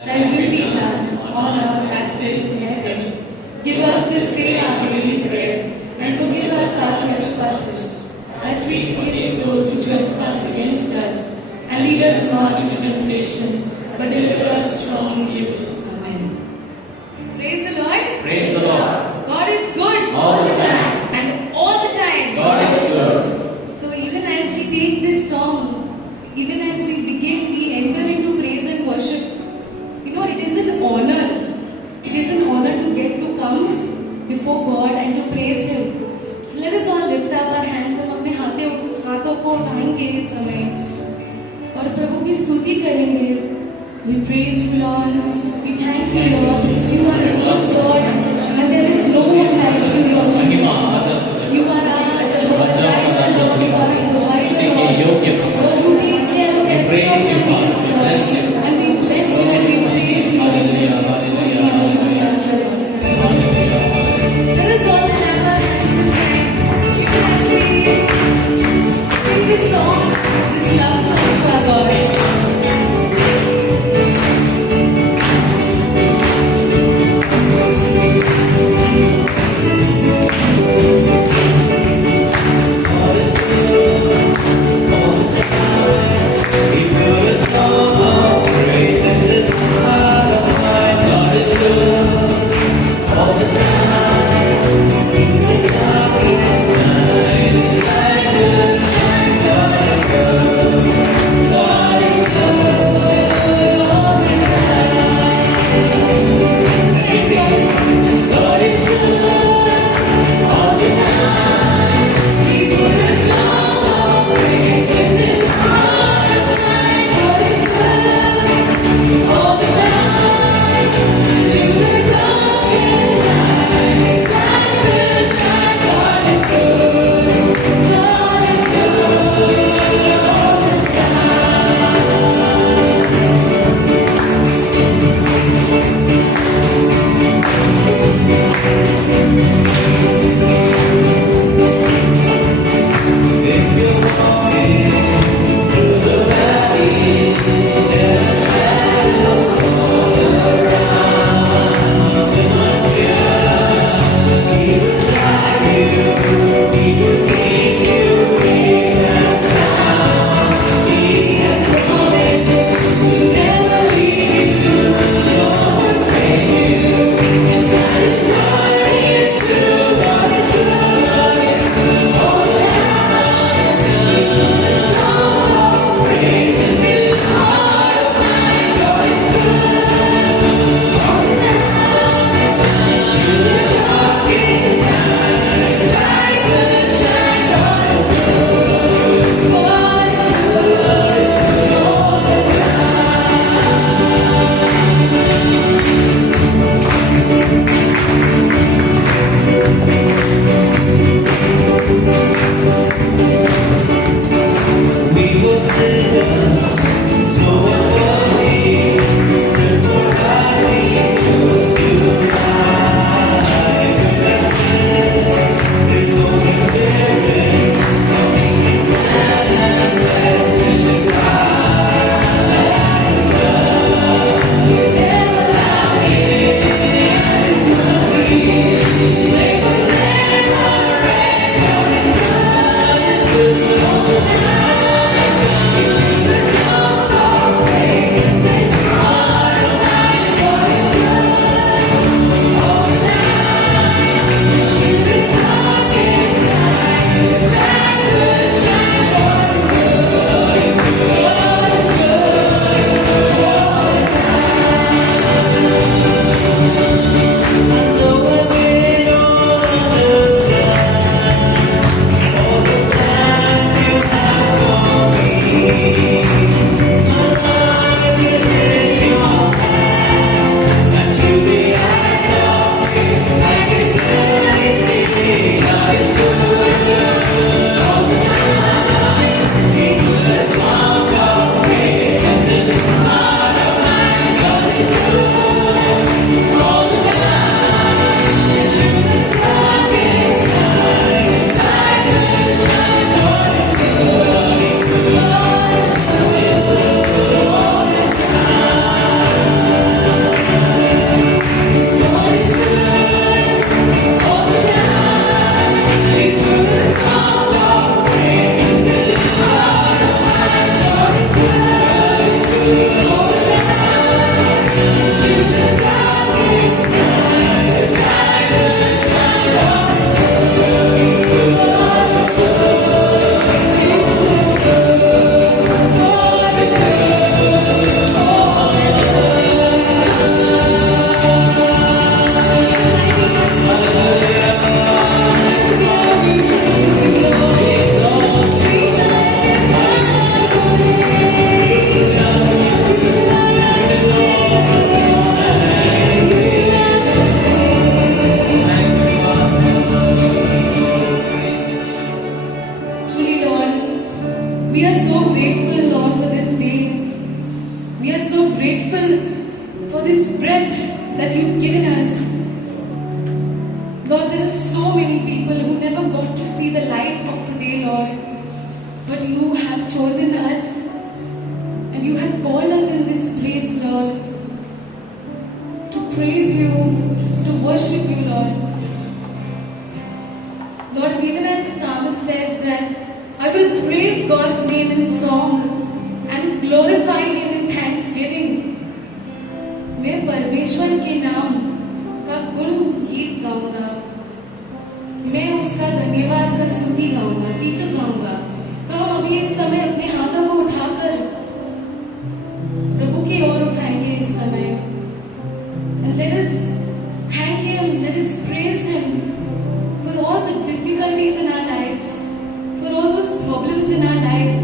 Thy will be done on earth as it is in heaven. Give us this day our daily bread, and forgive us our trespasses, as we forgive those who trespass against us. And lead us not into temptation, but deliver us from evil. Amen. Praise the Lord. Praise the Lord. God is good All the time. and all the time. God is good. So even as we take this song, even as we begin, we enter into praise and worship. You know, it is an honor. It is an honor to get to come before God and to praise Him. So let us all lift up our hands. हम अपने हाथों को उठाएंगे इस समय और प्रभु की स्तुति करेंगे. We praise you, Lord. We thank you, Lord, because you are a good God, and there is no one like you, Lord Jesus. You are our child, Lord. You are a provider, Lord. Lord, you take care of everything, Lord. And we bless you and we praise you, Jesus. Let us all clap our hands this time. You can sing this song, this love song to our God. this breath that you've given us. Lord, there are so many people who never got to see the light of today, Lord. But you have chosen us and you have called us in this place, Lord, to praise you, to worship you, Lord. Lord, even as the psalmist says that I will praise God's name in song and glorify Him in thanksgiving. मैं परमेश्वर के नाम का गुण गीत गाऊंगा, मैं उसका धन्यवाद का स्तुति गाऊंगा, गीत गाऊंगा। तो हम अभी इस समय अपने हाथों को उठाकर प्रभु की ओर उठाएंगे इस समय। And let us thank Him, let us praise Him for all the difficulties in our lives, for all those problems in our life,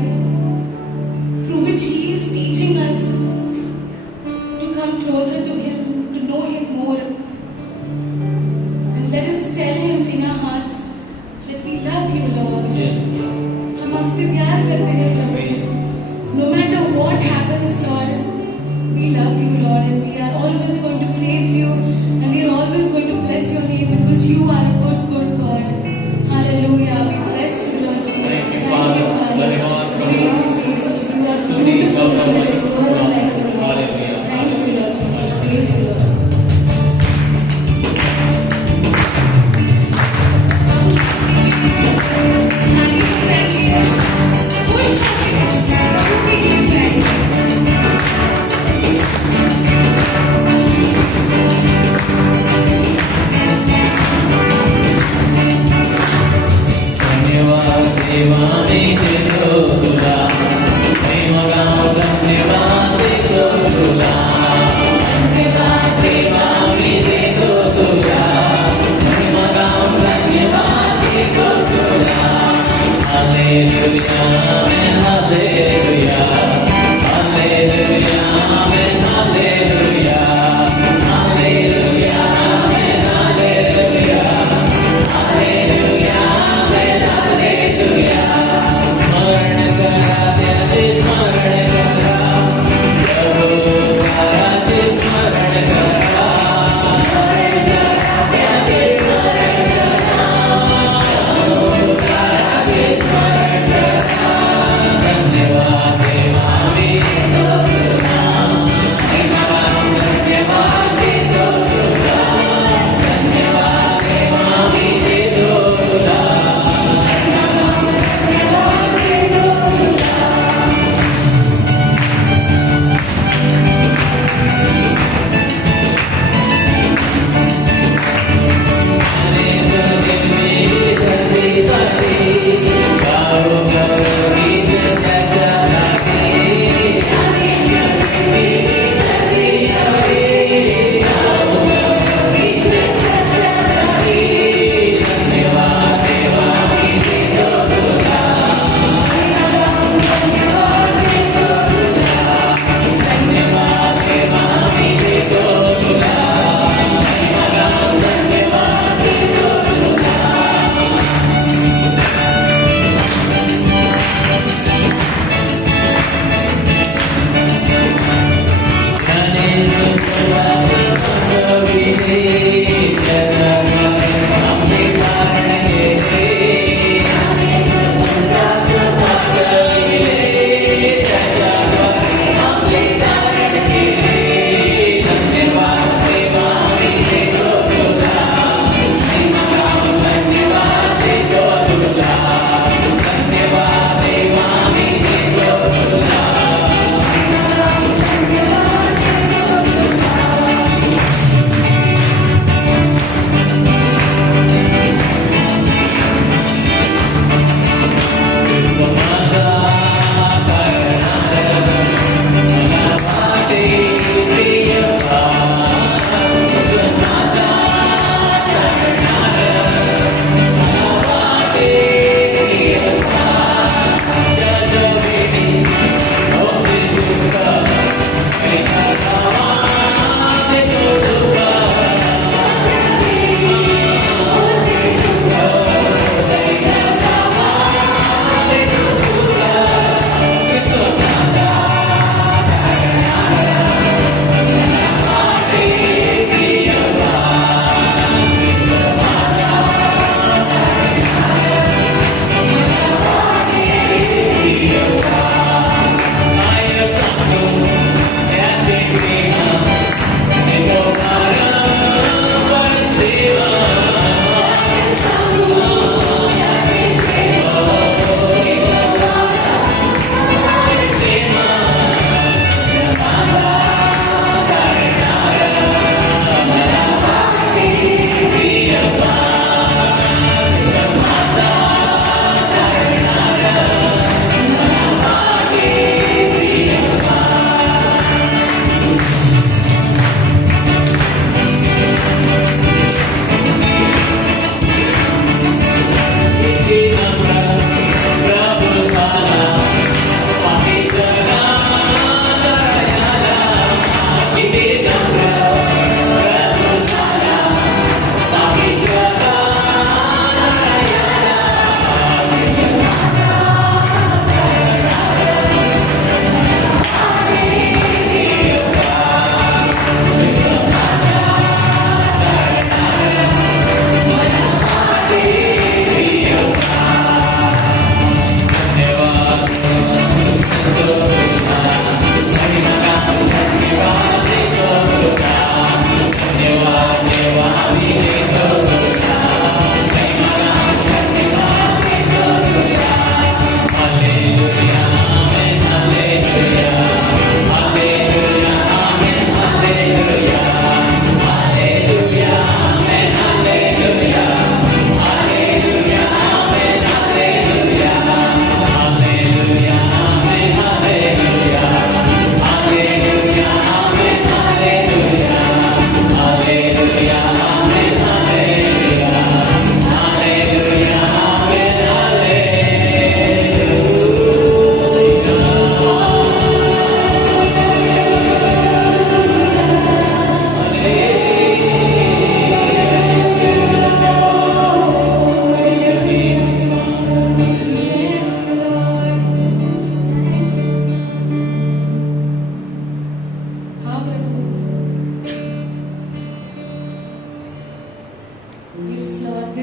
through which He is teaching us to come closer to Him, to know Him more. And let us tell Him in our hearts that we love you, Lord. Yes. हम आपसे प्यार करते हैं प्रभु। No matter what happens, Lord, we love you, Lord, and we are always going to praise you, and we are always going to bless your name because you are a good, good God. Hallelujah. We bless you, Lord. Thank you, Father. धन्यवाद प्रभु। Praise you, Jesus. You are स्तुति beautiful. Gaurav There is no one like you, Lord. Hallelujah. Thank you, Lord Jesus. Praise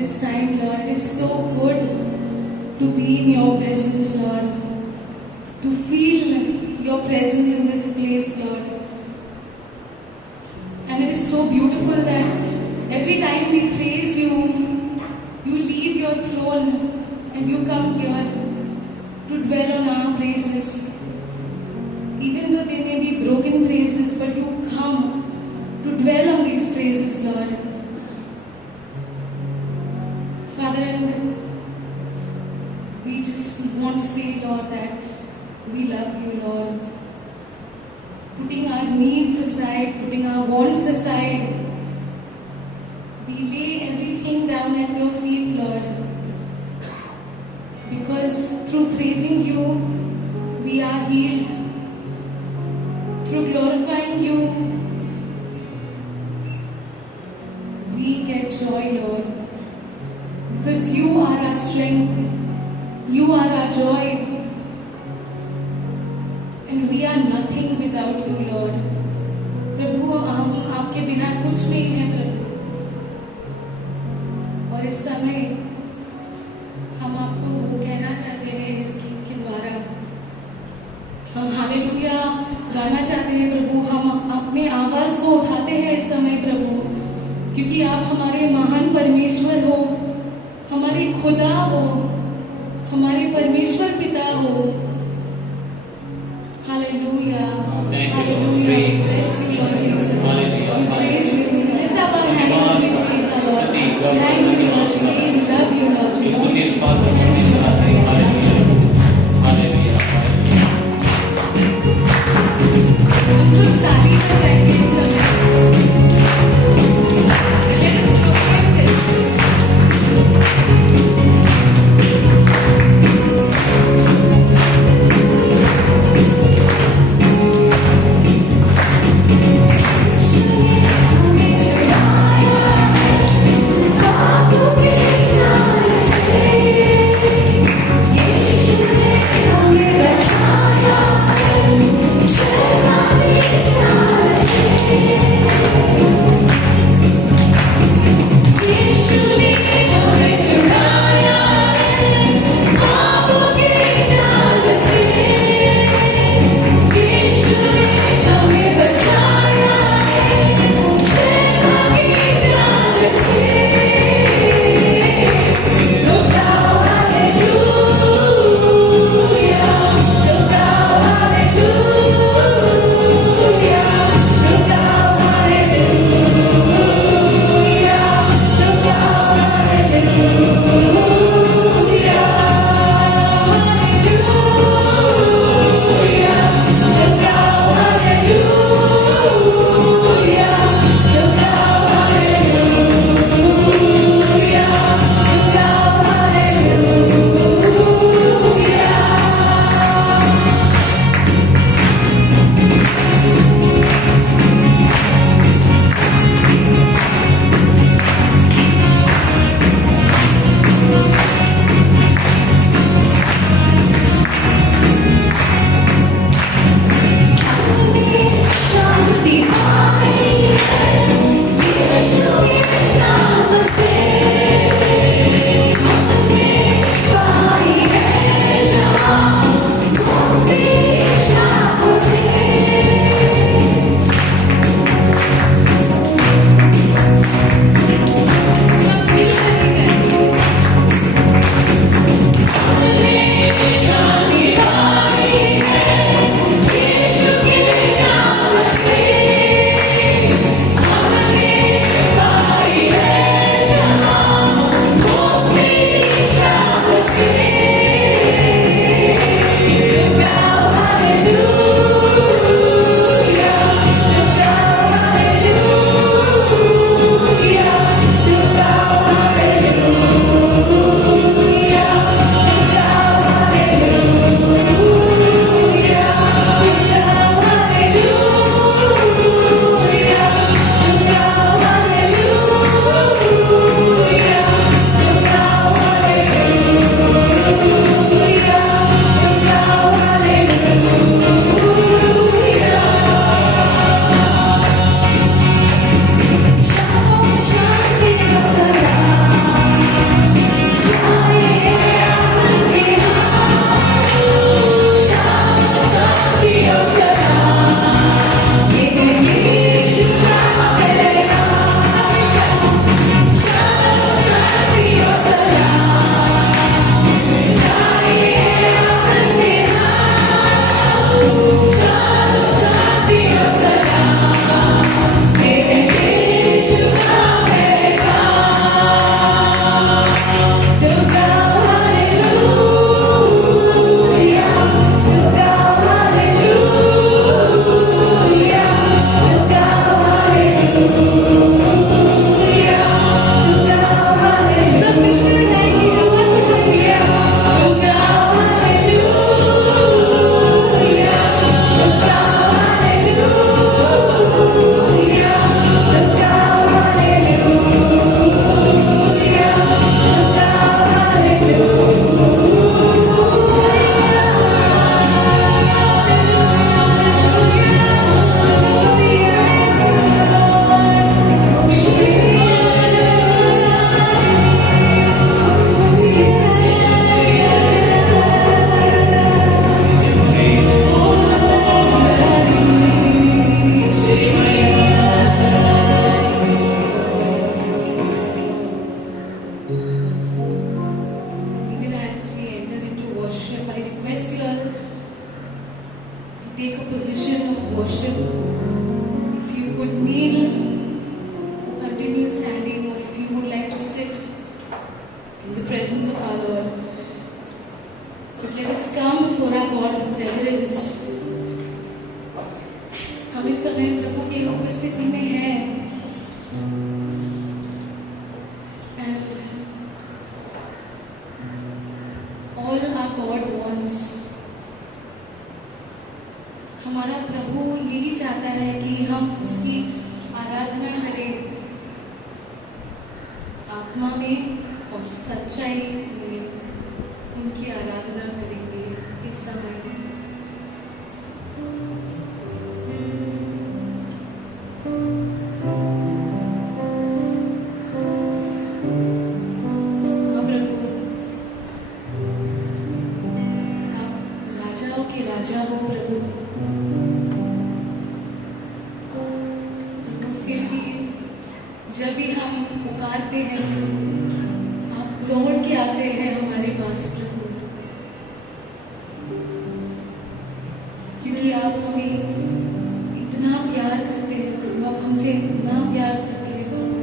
this time, Lord. It is so good to be in your presence, Lord. To feel your presence in this place, Lord. And it is so beautiful that every time we praise you, you leave your throne and you come here to dwell on our praises. Even though they may be broken praises, but you come to dwell on these praises, Lord. Father, and we just want to say, Lord, that we love you, Lord. Putting our needs aside, putting our wants aside, we lay everything down at your feet, Lord. Because through praising you, we are healed. Through glorifying you, we get joy, Lord. Because you are our strength, you are our joy. And we are nothing without you, Lord. प्रभु हम आपके बिना कुछ नहीं है प्रभु. और इस समय हम आपको कहना चाहते हैं इस गीत के द्वारा. हम हालेलुया गाना चाहते हैं प्रभु. हम अपने आवाज को उठाते हैं इस समय प्रभु, क्योंकि आप हमारे महान परमेश्वर हो, हमारे खुदा हो, हमारे परमेश्वर पिता हो. Hallelujah. Hallelujah. We bless you, Lord Jesus. We praise you. We lift up our hands. We praise our Lord. Thank you, Lord Jesus. We love you, Lord Jesus. हम लोग ताली बजाएंगे इस समय. Let us proclaim this. आत्मा में और सच्चाई में उनकी आराधना करेंगे इस समय। हाँ प्रभु, आप राजाओं के राजा हो प्रभु। प्रभु फिर भी जब भी हम पुकारते हैं आप दौड़ के आते हैं हमारे पास प्रभु, क्योंकि आप हमें इतना प्यार करते हैं प्रभु, आप हमसे इतना प्यार करते हैं प्रभु।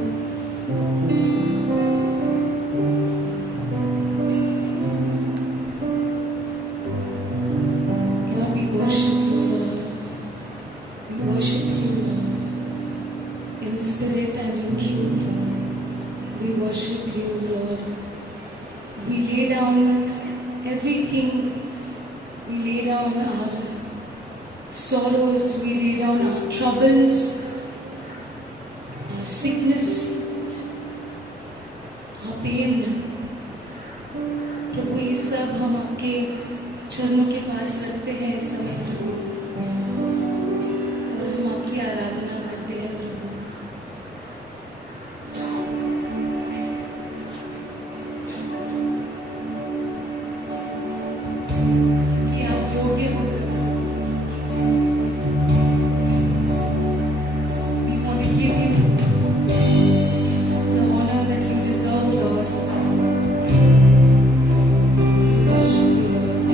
Lord, we worship you, Lord. We worship you, Lord, in spirit and in truth. We worship you, Lord. We lay down everything. We lay down our sorrows. We lay down our troubles, our sickness, our pain. प्रभु ये सब हम आपके चरणों के पास रखते हैं इस समय प्रभु, और हम आपकी आराधना करते हैं प्रभु। कि आप योग्य हो प्रभु। We want to give you the honor that you deserve, Lord. We worship you, Lord.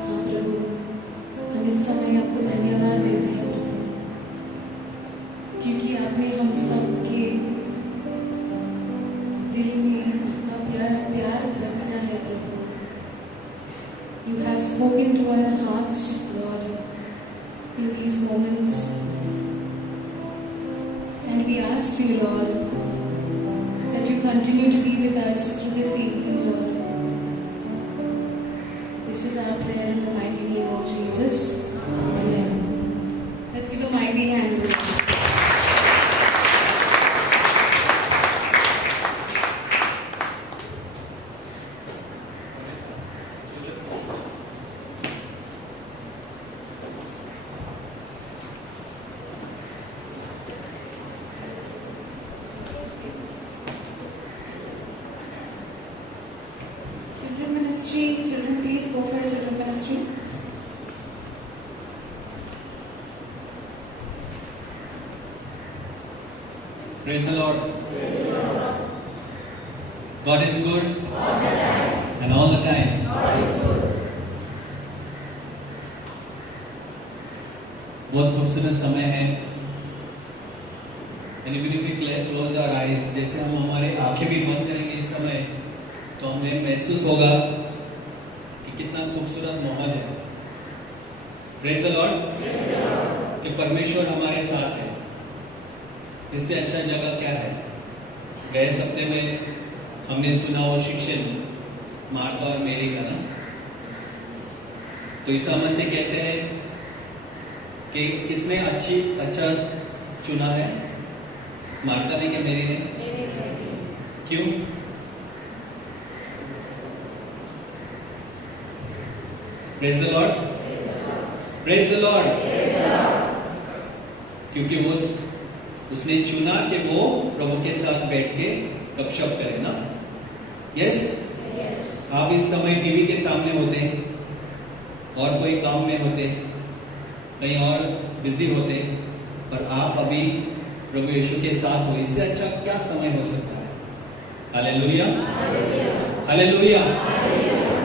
हाँ प्रभु, हम इस समय आपको धन्यवाद देते हैं क्योंकि आपने हम सब के दिल में अपना प्यार रखना है प्रभु। You have spoken to our hearts, Lord, in these moments. And we ask you, Lord, that you continue to be with us through this evening, Lord. This is our prayer in the mighty name of Jesus. Amen. Let's give a mighty hand. Children ministry, children please go for a children ministry. Praise the Lord. God is good. And all the time. बहुत खूबसूरत समय है। And even if we close our eyes, जैसे हम हमारे आंखें भी बंद करेंगे इस समय, तो हमें महसूस होगा कि कितना खूबसूरत माहौल है। Praise the Lord. कि परमेश्वर हमारे साथ है। इससे अच्छा जगह क्या है? गए हफ्ते में हमने सुना वो शिक्षण मार्था और मेरी का ना, तो ईसा मसीह कहते हैं कि किसने अच्छा चुना है? मार्था ने क्या मेरी ने? क्यों? Praise the Lord. Praise the Lord. क्योंकि वो उसने चुना कि वो प्रभु के साथ बैठ के गपशप करे ना। यस? आप इस समय टीवी के सामने होते और कोई काम में होते, कहीं और बिजी होते, पर आप अभी प्रभु यीशु के साथ हो। इससे अच्छा क्या समय हो सकता है? Hallelujah, hallelujah.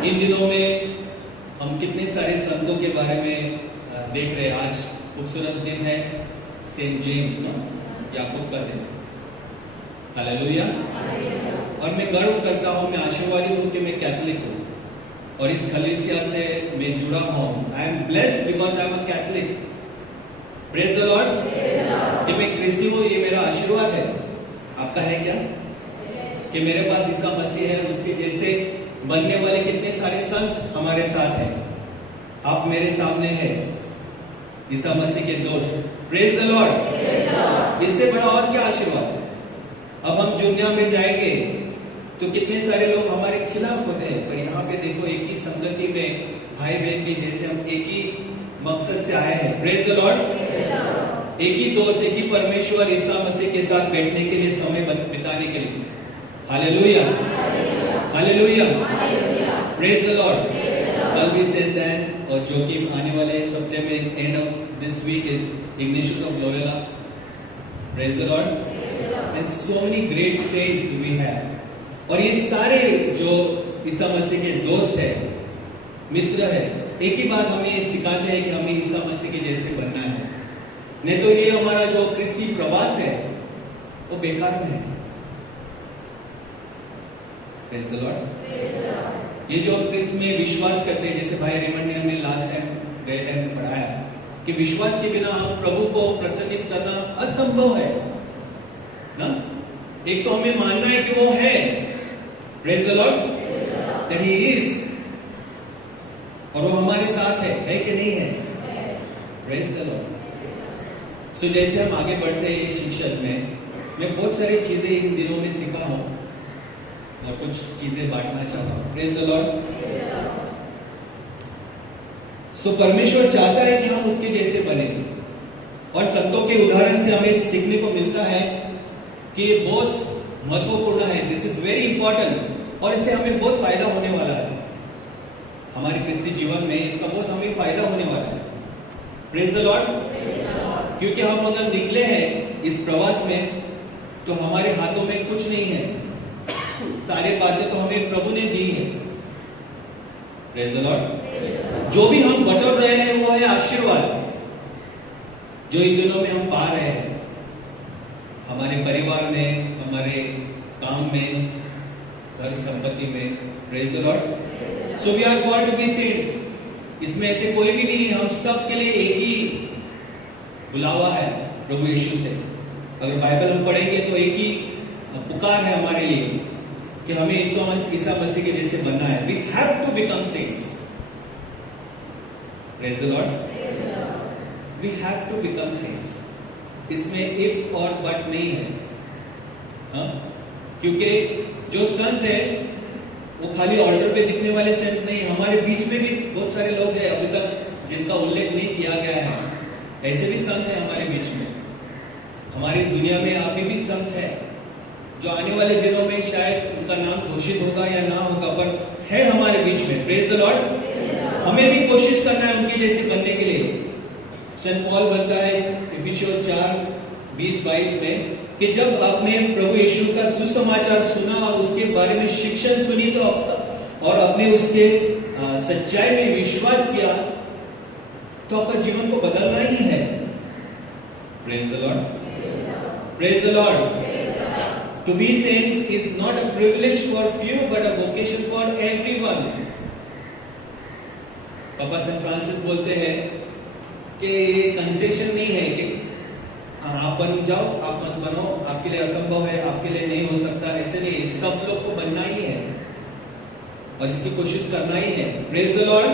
इन दिनों में हम कितने सारे संतों के बारे में देख रहे हैं। आज खूबसूरत दिन है, सेंट जेम्स ना, याकूब का दिन। हालेलुया। और मैं गर्व करता हूँ, मैं आशीर्वादित हूँ कि मैं कैथोलिक हूँ और इस कलीसिया से मैं जुड़ा हूँ। I am blessed because I am a Catholic. Praise the Lord. कि मैं क्रिस्ती हूँ, ये मेरा आशीर्वाद है। आपका है क्या? कि मेरे पास ईसा मसीह है, उसके जैसे बनने वाले कितने सारे संत हमारे साथ हैं। आप मेरे सामने हैं, ईसा मसीह के दोस्त। Praise the Lord. इससे बड़ा और क्या आशीर्वाद है? अब हम दुनिया में जाएंगे तो कितने सारे लोग हमारे खिलाफ होते हैं, पर यहाँ पे देखो एक ही संगति में भाई बहन के जैसे हम एक ही मकसद से आए हैं। Praise the Lord. एक ही दोस्त, एक ही परमेश्वर ईसा मसीह के साथ बैठने के लिए, समय बिताने के लिए। Hallelujah, hallelujah, praise the Lord. कल भी सेड दैट, और जो कि आने वाले हफ्ते में end of this week is ignition of Loyola. Praise the Lord. And so many great saints we have. और ये सारे जो ईसा मसीह के दोस्त है, मित्र है, एक ही बात हमें ये सिखाते हैं कि हमें ईसा मसीह के जैसे बनना है। नहीं तो ये हमारा जो क्रिस्ती प्रवास है वो बेकार में है। Praise the Lord. ये जो क्रिस्त में विश्वास करते हैं, जैसे भाई रेमंड ने हमने लास्ट टाइम गए टाइम पढ़ाया कि विश्वास के बिना हम प्रभु को प्रसन्नित करना असंभव है ना। एक तो हमें मानना है कि वो है, praise the Lord, that he is, और वो हमारे साथ है कि नहीं है? Praise the Lord. सो जैसे हम आगे बढ़ते हैं इस शिक्षण में, मैं बहुत सारी चीजें इन दिनों में सीखा हूं और कुछ चीजें बांटना चाहता हूं। Praise the Lord. सो परमेश्वर चाहता है कि हम उसके जैसे बने, और संतों के उदाहरण से हमें सीखने को मिलता है कि ये बहुत महत्वपूर्ण है। दिस इज वेरी इंपॉर्टेंट, और इससे हमें बहुत फायदा होने वाला है। हमारे क्रिस्ती जीवन में इसका बहुत हमें फायदा होने वाला है। Praise the Lord. क्योंकि हम अगर निकले हैं इस प्रवास में, तो हमारे हाथों में कुछ नहीं है, सारी बातें तो हमें प्रभु ने दी है। Praise the Lord. जो भी हम बटोर रहे हैं वो है आशीर्वाद, जो इन दिनों में हम पा रहे हैं हमारे परिवार में, हमारे काम में, घर संपत्ति में। Praise the Lord. So we are called to be saints. इसमें ऐसे कोई भी नहीं है, हम सब के लिए एक ही बुलावा है प्रभु यीशु से। अगर बाइबल हम पढ़ेंगे तो एक ही पुकार है हमारे लिए कि हमें ईसा मसीह के जैसे बनना है। We have to become saints. Praise the Lord. We have to become saints. इसमें इफ और बट नहीं है, हाँ? क्योंकि जो संत है वो खाली ऑर्डर पे दिखने वाले संत नहीं। हमारे बीच में भी बहुत सारे लोग हैं अभी तक जिनका उल्लेख नहीं किया गया है। ऐसे भी संत हैं हमारे बीच में। हमारी इस दुनिया में अभी भी संत है जो आने वाले दिनों में शायद उनका नाम घोषित होगा या ना होगा, पर है हमारे बीच में। Praise the Lord. हमें भी कोशिश करना है उनके जैसे बनने के लिए। सेंट पॉल बोलता है इफिसियों 4:20-22 में कि जब आपने प्रभु यीशु का सुसमाचार सुना और उसके बारे में शिक्षण सुनी तो और अपने उसके सच्चाई में विश्वास किया, तो आपका जीवन को बदलना ही है। Praise the Lord. Praise the Lord. To be saints is not a privilege for few but a vocation for everyone. पापा सेंट फ्रांसिस बोलते हैं कि ये कंसेशन नहीं है कि आप बन जाओ, आप मत बनो, आपके लिए असंभव है, आपके लिए नहीं हो सकता। ऐसे नहीं, सब लोग को बनना ही है और इसकी कोशिश करना ही है। Praise the Lord.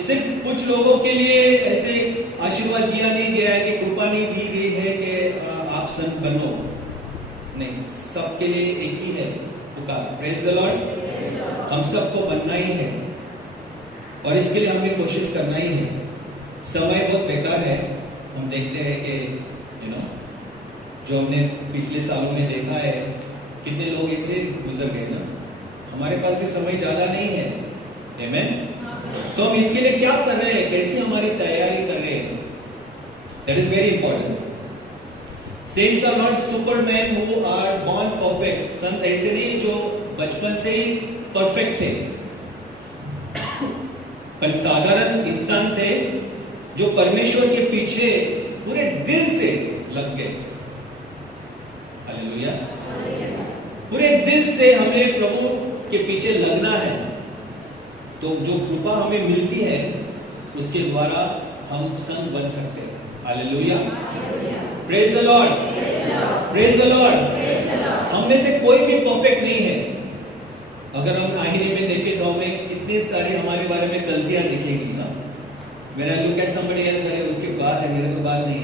सिर्फ कुछ लोगों के लिए ऐसे आशीर्वाद दिया नहीं गया है कि कृपा नहीं दी गई है कि आप संत बनो। नहीं, सबके लिए एक ही है पुकार। Praise the Lord. हम सबको बनना ही है और इसके लिए हमें कोशिश करना ही है। समय बहुत बेकार है। हम देखते हैं कि जो हमने पिछले सालों में देखा है, कितने लोग ऐसे गुजर गए ना। हमारे पास भी समय ज्यादा नहीं है। आमेन। तो हम इसके लिए क्या कर रहे हैं, कैसी हमारी तैयारी कर रहे हैं? That is very important. Saints are not superman who are born perfect. संत ऐसे नहीं जो बचपन से ही परफेक्ट थे, पर साधारण इंसान थे जो परमेश्वर के पीछे पूरे दिल से लग गए। हालेलुया। पूरे दिल से हमें प्रभु के पीछे लगना है, तो जो कृपा हमें मिलती है उसके द्वारा हम संत बन सकते हैं। Hallelujah. Praise the Lord. Praise the Lord. हम में से कोई भी परफेक्ट नहीं है। अगर हम आईने में देखें तो हमें कितने सारे हमारे बारे में गलतियां दिखेंगी ना। When I look at somebody else, अरे उसके बाल है, मेरे तो बाल नहीं,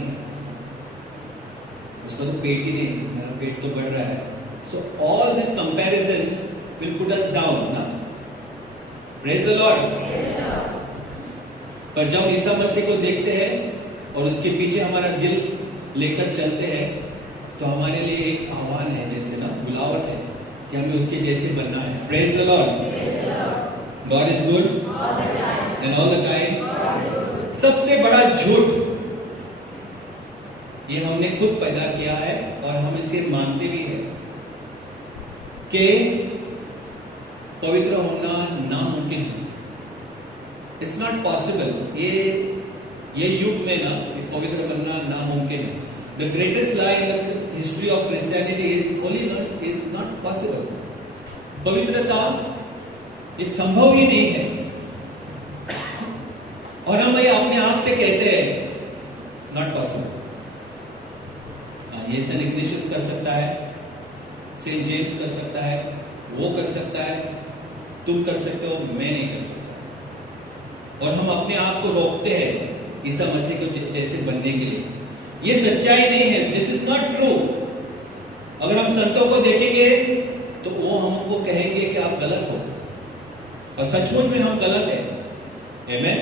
उसका तो पेट ही नहीं, मेरा पेट तो बढ़ रहा है। So all these comparisons will put us down, ना? Praise the Lord. पर जब ईसा मसीह को देखते हैं और उसके पीछे हमारा दिल लेकर चलते हैं, तो हमारे लिए एक आह्वान है, जैसे ना बुलावट है कि हमें उसके जैसे बनना है। Praise the Lord. God is good and all the time. सबसे बड़ा झूठ ये हमने खुद पैदा किया है और हम इसे मानते भी हैं कि पवित्र होना नामुमकिन है। It's not possible. ये युग में ना पवित्र बनना नामुमकिन है। The greatest lie in the history of Christianity is holiness is not possible. पवित्रता ये संभव ही नहीं है। और हम अपने आप से कहते हैं नॉट पॉसिबल। ये सेंट इग्नेशियस कर सकता है, सेंट जेम्स कर सकता है, वो कर सकता है, तुम कर सकते हो, मैं नहीं कर सकता। और हम अपने आप को रोकते हैं ईसा मसीह को जैसे बनने के लिए। ये सच्चाई नहीं है, दिस इज नॉट ट्रू। अगर हम संतों को देखेंगे तो वो हमको कहेंगे कि आप गलत हो, और सचमुच में हम गलत है। आमेन।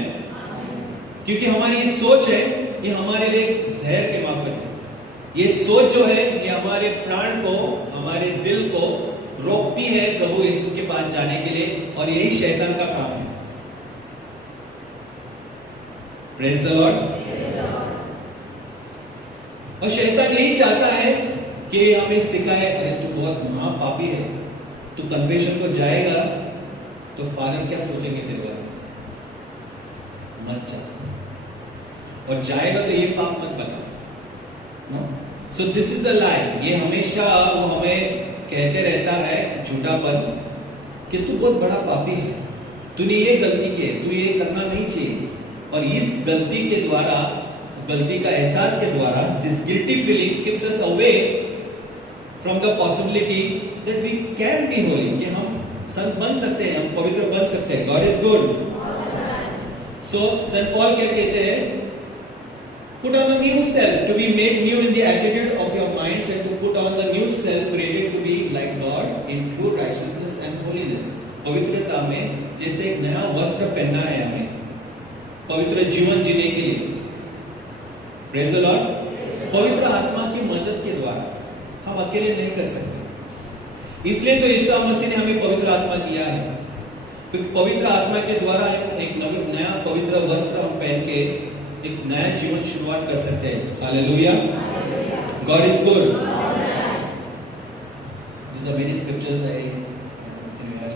क्योंकि हमारी ये सोच है, ये हमारे लिए जहर के माफिक है। ये सोच जो है ये हमारे प्राण को, हमारे दिल को रोकती है प्रभु यीशु के पास जाने के लिए, और यही शैतान का काम है। Praise the Lord. और शैतान यही चाहता है कि हमें सिखाए, अरे तू बहुत महापापी है, तू कन्फेशन को जाएगा तो फादर क्या सोचेंगे तेरे बारे में, मत जा, और जाएगा तो ये पाप मत बता। सो दिस इज द लाई। ये हमेशा वो हमें कहते रहता है झूठापन कि तू बहुत बड़ा पापी है, तूने ये गलती की है, तू ये करना नहीं चाहिए। और इस गलती के द्वारा, गलती का एहसास के द्वारा, this guilty feeling keeps us away from the possibility that we can be holy, कि हम संत बन सकते हैं, हम पवित्र बन सकते हैं। God is good. So saint Paul क्या कहते हैं, put on a new self to be made new in the attitude of your minds, and to put on the new self created to be like God in true righteousness and holiness. पवित्रता में जैसे एक नया वस्त्र पहनना है हमें पवित्र जीवन जीने के लिए। Praise the Lord. पवित्र आत्मा की मदद के द्वारा, हम अकेले नहीं कर सकते। इसलिए तो ईसा मसीह ने हमें पवित्र आत्मा दिया है, क्योंकि पवित्र आत्मा के द्वारा एक नया पवित्र वस्त्र हम पहन के एक नया जीवन शुरुआत कर सकते हैं। Hallelujah. God is good. These are many scriptures, I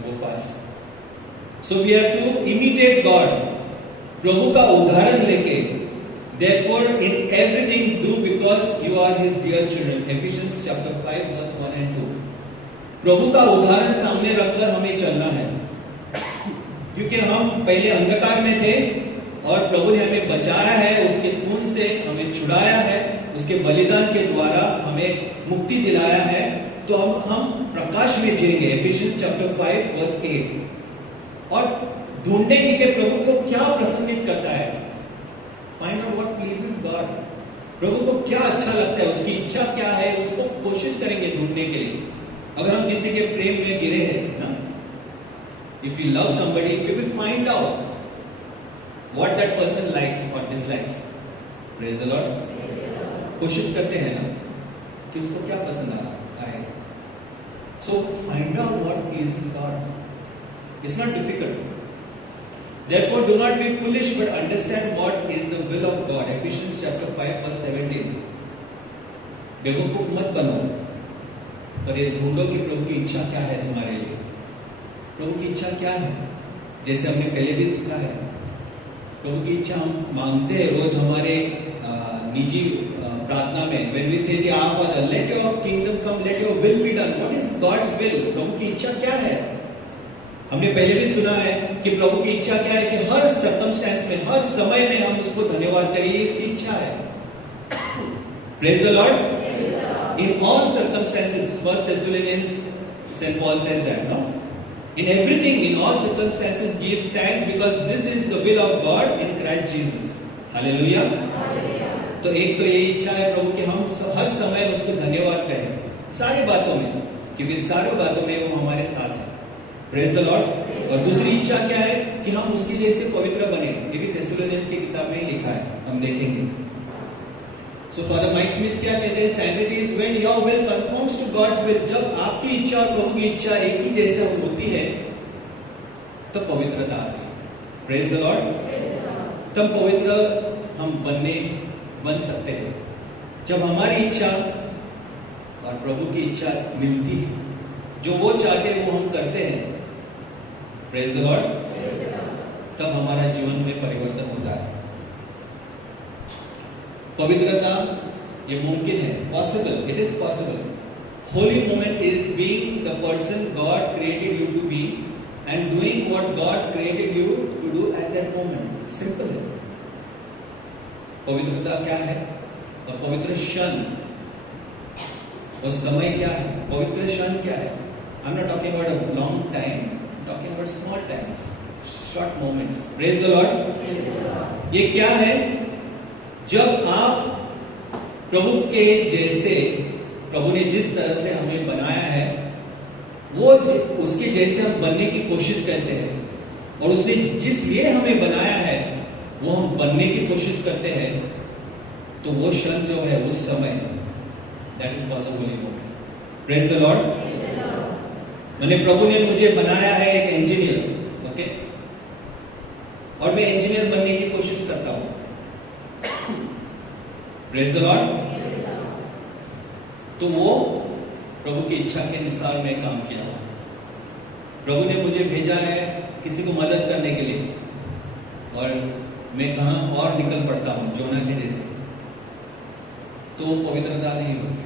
go fast. So we have to imitate God. प्रभु का उदाहरण लेके, therefore in everything do because you are his dear children. Ephesians chapter 5 verse 1 and 2. प्रभु का उदाहरण सामने रखकर हमें चलना है, क्योंकि हम पहले अंधकार में थे और प्रभु ने हमें बचाया है, उसके खून से हमें छुड़ाया है, उसके बलिदान के द्वारा हमें मुक्ति दिलाया है, तो हम प्रकाश में जिएंगे। Ephesians chapter 5 verse 8। और ढूंढेंगे कि प्रभु को क्या प्रसन्नित करता है। Find out what pleases God. प्रभु को क्या अच्छा लगता है, उसकी इच्छा क्या है, उसको कोशिश करेंगे ढूंढने के लिए। अगर हम किसी के प्रेम में गिरे हैं ना, if you love somebody, you will find out what that person likes or dislikes. Praise the Lord. कोशिश करते हैं ना कि उसको क्या पसंद आ रहा है। So find out what pleases God. It's not difficult. Therefore do not be foolish but understand what is the will of God. Ephesians chapter 5 verse 17. बेवकूफ मत बनो, पर ये ढूंढो कि प्रभु की इच्छा क्या है तुम्हारे लिए। प्रभु की इच्छा क्या है, जैसे हमने पहले भी सीखा है। प्रभु की इच्छा हम मांगते हैं रोज हमारे निजी प्रार्थना में। When we say the Our Father, let your kingdom come, let your will be done. What is God's will? प्रभु की इच्छा क्या है? हमने पहले भी सुना है कि प्रभु की इच्छा क्या है, कि हर सर्कमस्टेंस में, हर समय में हम उसको धन्यवाद करें, ये उसकी इच्छा है। Praise the Lord. In all circumstances, 1 Thessalonians, Saint Paul says that, no? In everything, in all circumstances, give thanks because this is the will of God in Christ Jesus. Hallelujah. तो एक तो यही इच्छा है प्रभु कि हम हर समय उसको धन्यवाद करें सारी बातों में, क्योंकि सारी बातों में वो हमारे साथ है। Praise the Lord. और दूसरी इच्छा क्या है कि हम उसके जैसे पवित्र बने। ये भी थेसलोनियंस की किताब में लिखा है, हम देखेंगे। So Father Mike Smith क्या कहते हैं, sanctity is when your will conforms to God's will. जब आपकी इच्छा और प्रभु की इच्छा एक ही जैसे होती है, तब पवित्रता आती है। Praise the Lord. तब पवित्र हम बन सकते हैं, जब हमारी इच्छा और प्रभु की इच्छा मिलती है। जो वो चाहते हैं वो हम करते हैं। Praise the Lord. तब हमारा जीवन में परिवर्तन होता है। पवित्रता ये मुमकिन है, possible, it is possible. Holy moment is being the person God created you to be and doing what God created you to do at that moment. Simple है। पवित्रता क्या है और पवित्र क्षण और समय क्या है, पवित्र क्षण क्या है। I am not talking about a long time, talking about small times, short moments. Praise the Lord. ये क्या है? जब आप प्रभु के जैसे, प्रभु ने जिस तरह से हमें बनाया है वो उसके जैसे हम बनने की कोशिश करते हैं, और उसने जिस लिए हमें बनाया है वो हम बनने की कोशिश करते हैं, तो वो क्षण जो है उस समय, that is called the Holi moment. Praise the Lord. मैंने, प्रभु ने मुझे बनाया है एक इंजीनियर, ओके, और मैं इंजीनियर बनने की कोशिश करता हूं। Praise the lord. तो वो प्रभु की इच्छा के अनुसार मैं काम किया। प्रभु ने मुझे भेजा है किसी को मदद करने के लिए, और मैं कहां और निकल पड़ता हूं जोना के जैसे, तो पवित्रता नहीं होती।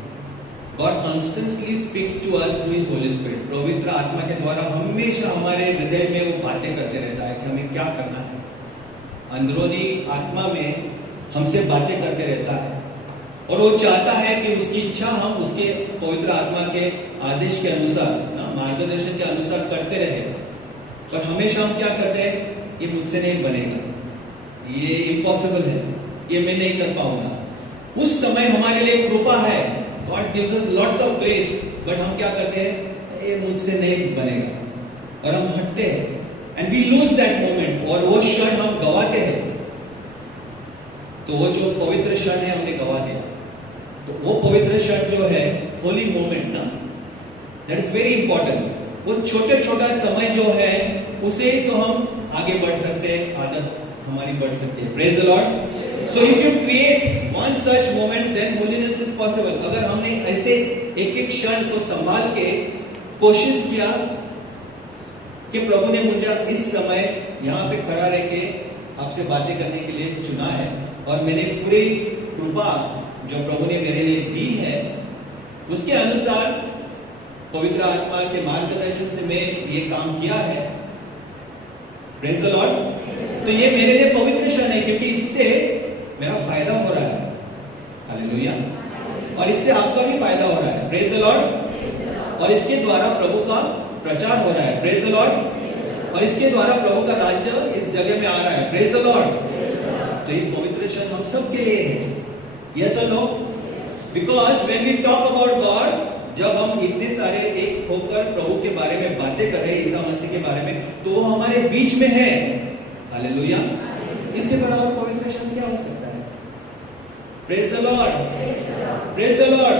God constantly speaks to us through His Holy Spirit. पवित्र आत्मा के द्वारा हमेशा हमारे हृदय में वो बातें करते रहता है कि हमें क्या करना है। अंदरूनी आत्मा में हमसे बातें करते रहता है, और वो चाहता है कि उसकी इच्छा हम उसके पवित्र आत्मा के आदेश के अनुसार, मार्गदर्शन के अनुसार करते रहे। पर हमेशा हम क्या करते हैं? ये मुझसे नहीं बनेगा, ये इम्पॉसिबल है, ये मैं नहीं कर पाऊंगा। उस समय हमारे लिए कृपा है, God gives us lots of grace, but हम क्या करते हैं? ये मुझसे नहीं बनेगा, और हम हटते हैं, and we lose that moment, और वो क्षण हम गवाते हैं। तो वो जो पवित्र क्षण है हमने गवा दिया। तो वो पवित्र क्षण जो है, होली मोमेंट ना, दैट इज वेरी इंपॉर्टेंट। वो छोटे छोटा समय जो है उसे तो हम आगे बढ़ सकते हैं, आदत हमारी बढ़ सकती है। Praise the Lord. So if you create one such moment, then holiness is possible. अगर हमने ऐसे एक एक क्षण को संभाल के कोशिश किया कि प्रभु ने मुझे इस समय यहाँ पे खड़ा रह के आपसे बातें करने के लिए चुना है, और मैंने पूरी कृपा जो प्रभु ने मेरे लिए दी है उसके अनुसार पवित्र आत्मा के मार्गदर्शन से मैं ये काम किया है। Praise the lord. तो ये मेरे लिए पवित्र क्षण है, क्योंकि इससे मेरा फायदा हो रहा है। हालेलुया। और इससे आपका भी फायदा हो रहा है। Praise the Lord. और इसके द्वारा प्रभु का प्रचार हो रहा है। Praise the Lord. और इसके द्वारा प्रभु का राज्य इस जगह में आ रहा है। Praise the lord. तो ये पवित्र क्षण हम सब के लिए है। यस और no? Because when we talk about God, जब हम इतने सारे एक होकर प्रभु के बारे में बातें कर रहे हैं, ईसा मसीह के बारे में, तो वो हमारे बीच में है। हालेलुया। इससे बड़ा और पवित्र क्षण क्या हो सकता है? Praise the Lord. Praise the Lord.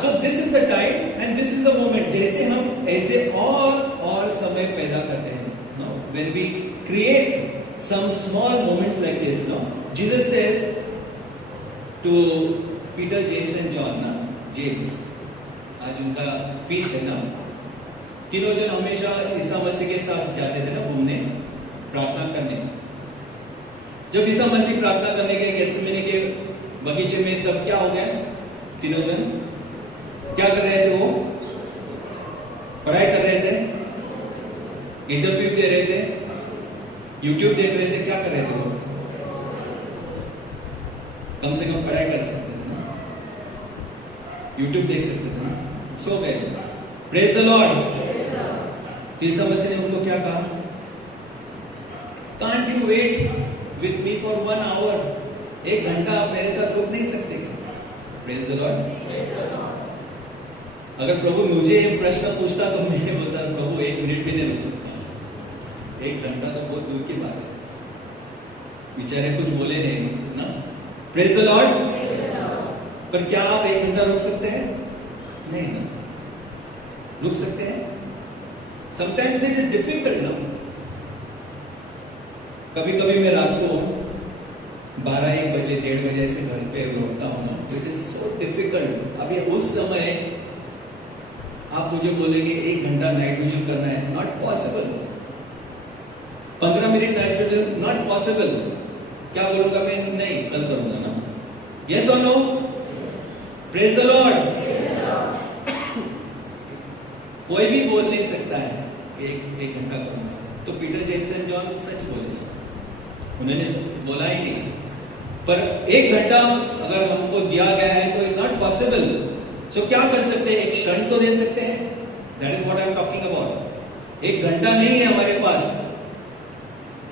So this is the time and this is the moment. जैसे हम ऐसे और समय पैदा करते हैं, no, when we create some small moments like this, no, Jesus says to Peter, James and John, ना, James, आज उनका फीस्ट है ना, तीनों जन हमेशा ईसा मसीह के साथ जाते थे ना घूमने, प्रार्थना करने। जब ईसा मसीह प्रार्थना करने के गेत्सेमनी के बगीचे में, तब क्या हो गया? तीनों जन क्या कर रहे थे? वो पढ़ाई कर रहे थे, इंटरव्यू दे रहे थे, यूट्यूब देख रहे थे। क्या कर रहे थे वो? कम से कम पढ़ाई कर सकते थे ना, यूट्यूब देख सकते थे ना, सो गए। Praise the Lord. Isa Masih ने उनको क्या कहा? Can't you wait with me for 1 hour? 1 घंटा आप मेरे साथ रुक नहीं सकते क्या? Praise the Lord. अगर प्रभु मुझे ये प्रश्न पूछता तो मैं बोलता, प्रभु 1 मिनट भी नहीं रुक सकता। 1 घंटा तो बहुत दूर की बात है। बेचारे कुछ बोले नहीं ना। Praise the Lord. पर क्या आप 1 घंटा रुक सकते हैं? नहीं ना, रुक सकते हैं? समटाइम्स इट इज डिफिकल्ट ना। कभी कभी मैं रात को 12-1 बजे, 1:30 बजे से घर पे लौटता हूँ ना, इट इज सो डिफिकल्ट। अभी उस समय आप मुझे बोलेंगे 1 घंटा नाइट विजन करना है, not possible. 15 minute night vision, not possible. क्या बोलूंगा मैं? नहीं, कल करूंगा ना। यस और नो? Praise the Lord. कोई भी बोल नहीं सकता है एक घंटा करूंगा। तो पीटर, जेम्स एंड जॉन सच बोले, उन्होंने बोला ही नहीं। पर 1 घंटा अगर हमको दिया गया है तो इट नॉट पॉसिबल। सो क्या कर सकते हैं? एक क्षण तो दे सकते हैं। That is what I am talking about. 1 घंटा नहीं है हमारे पास,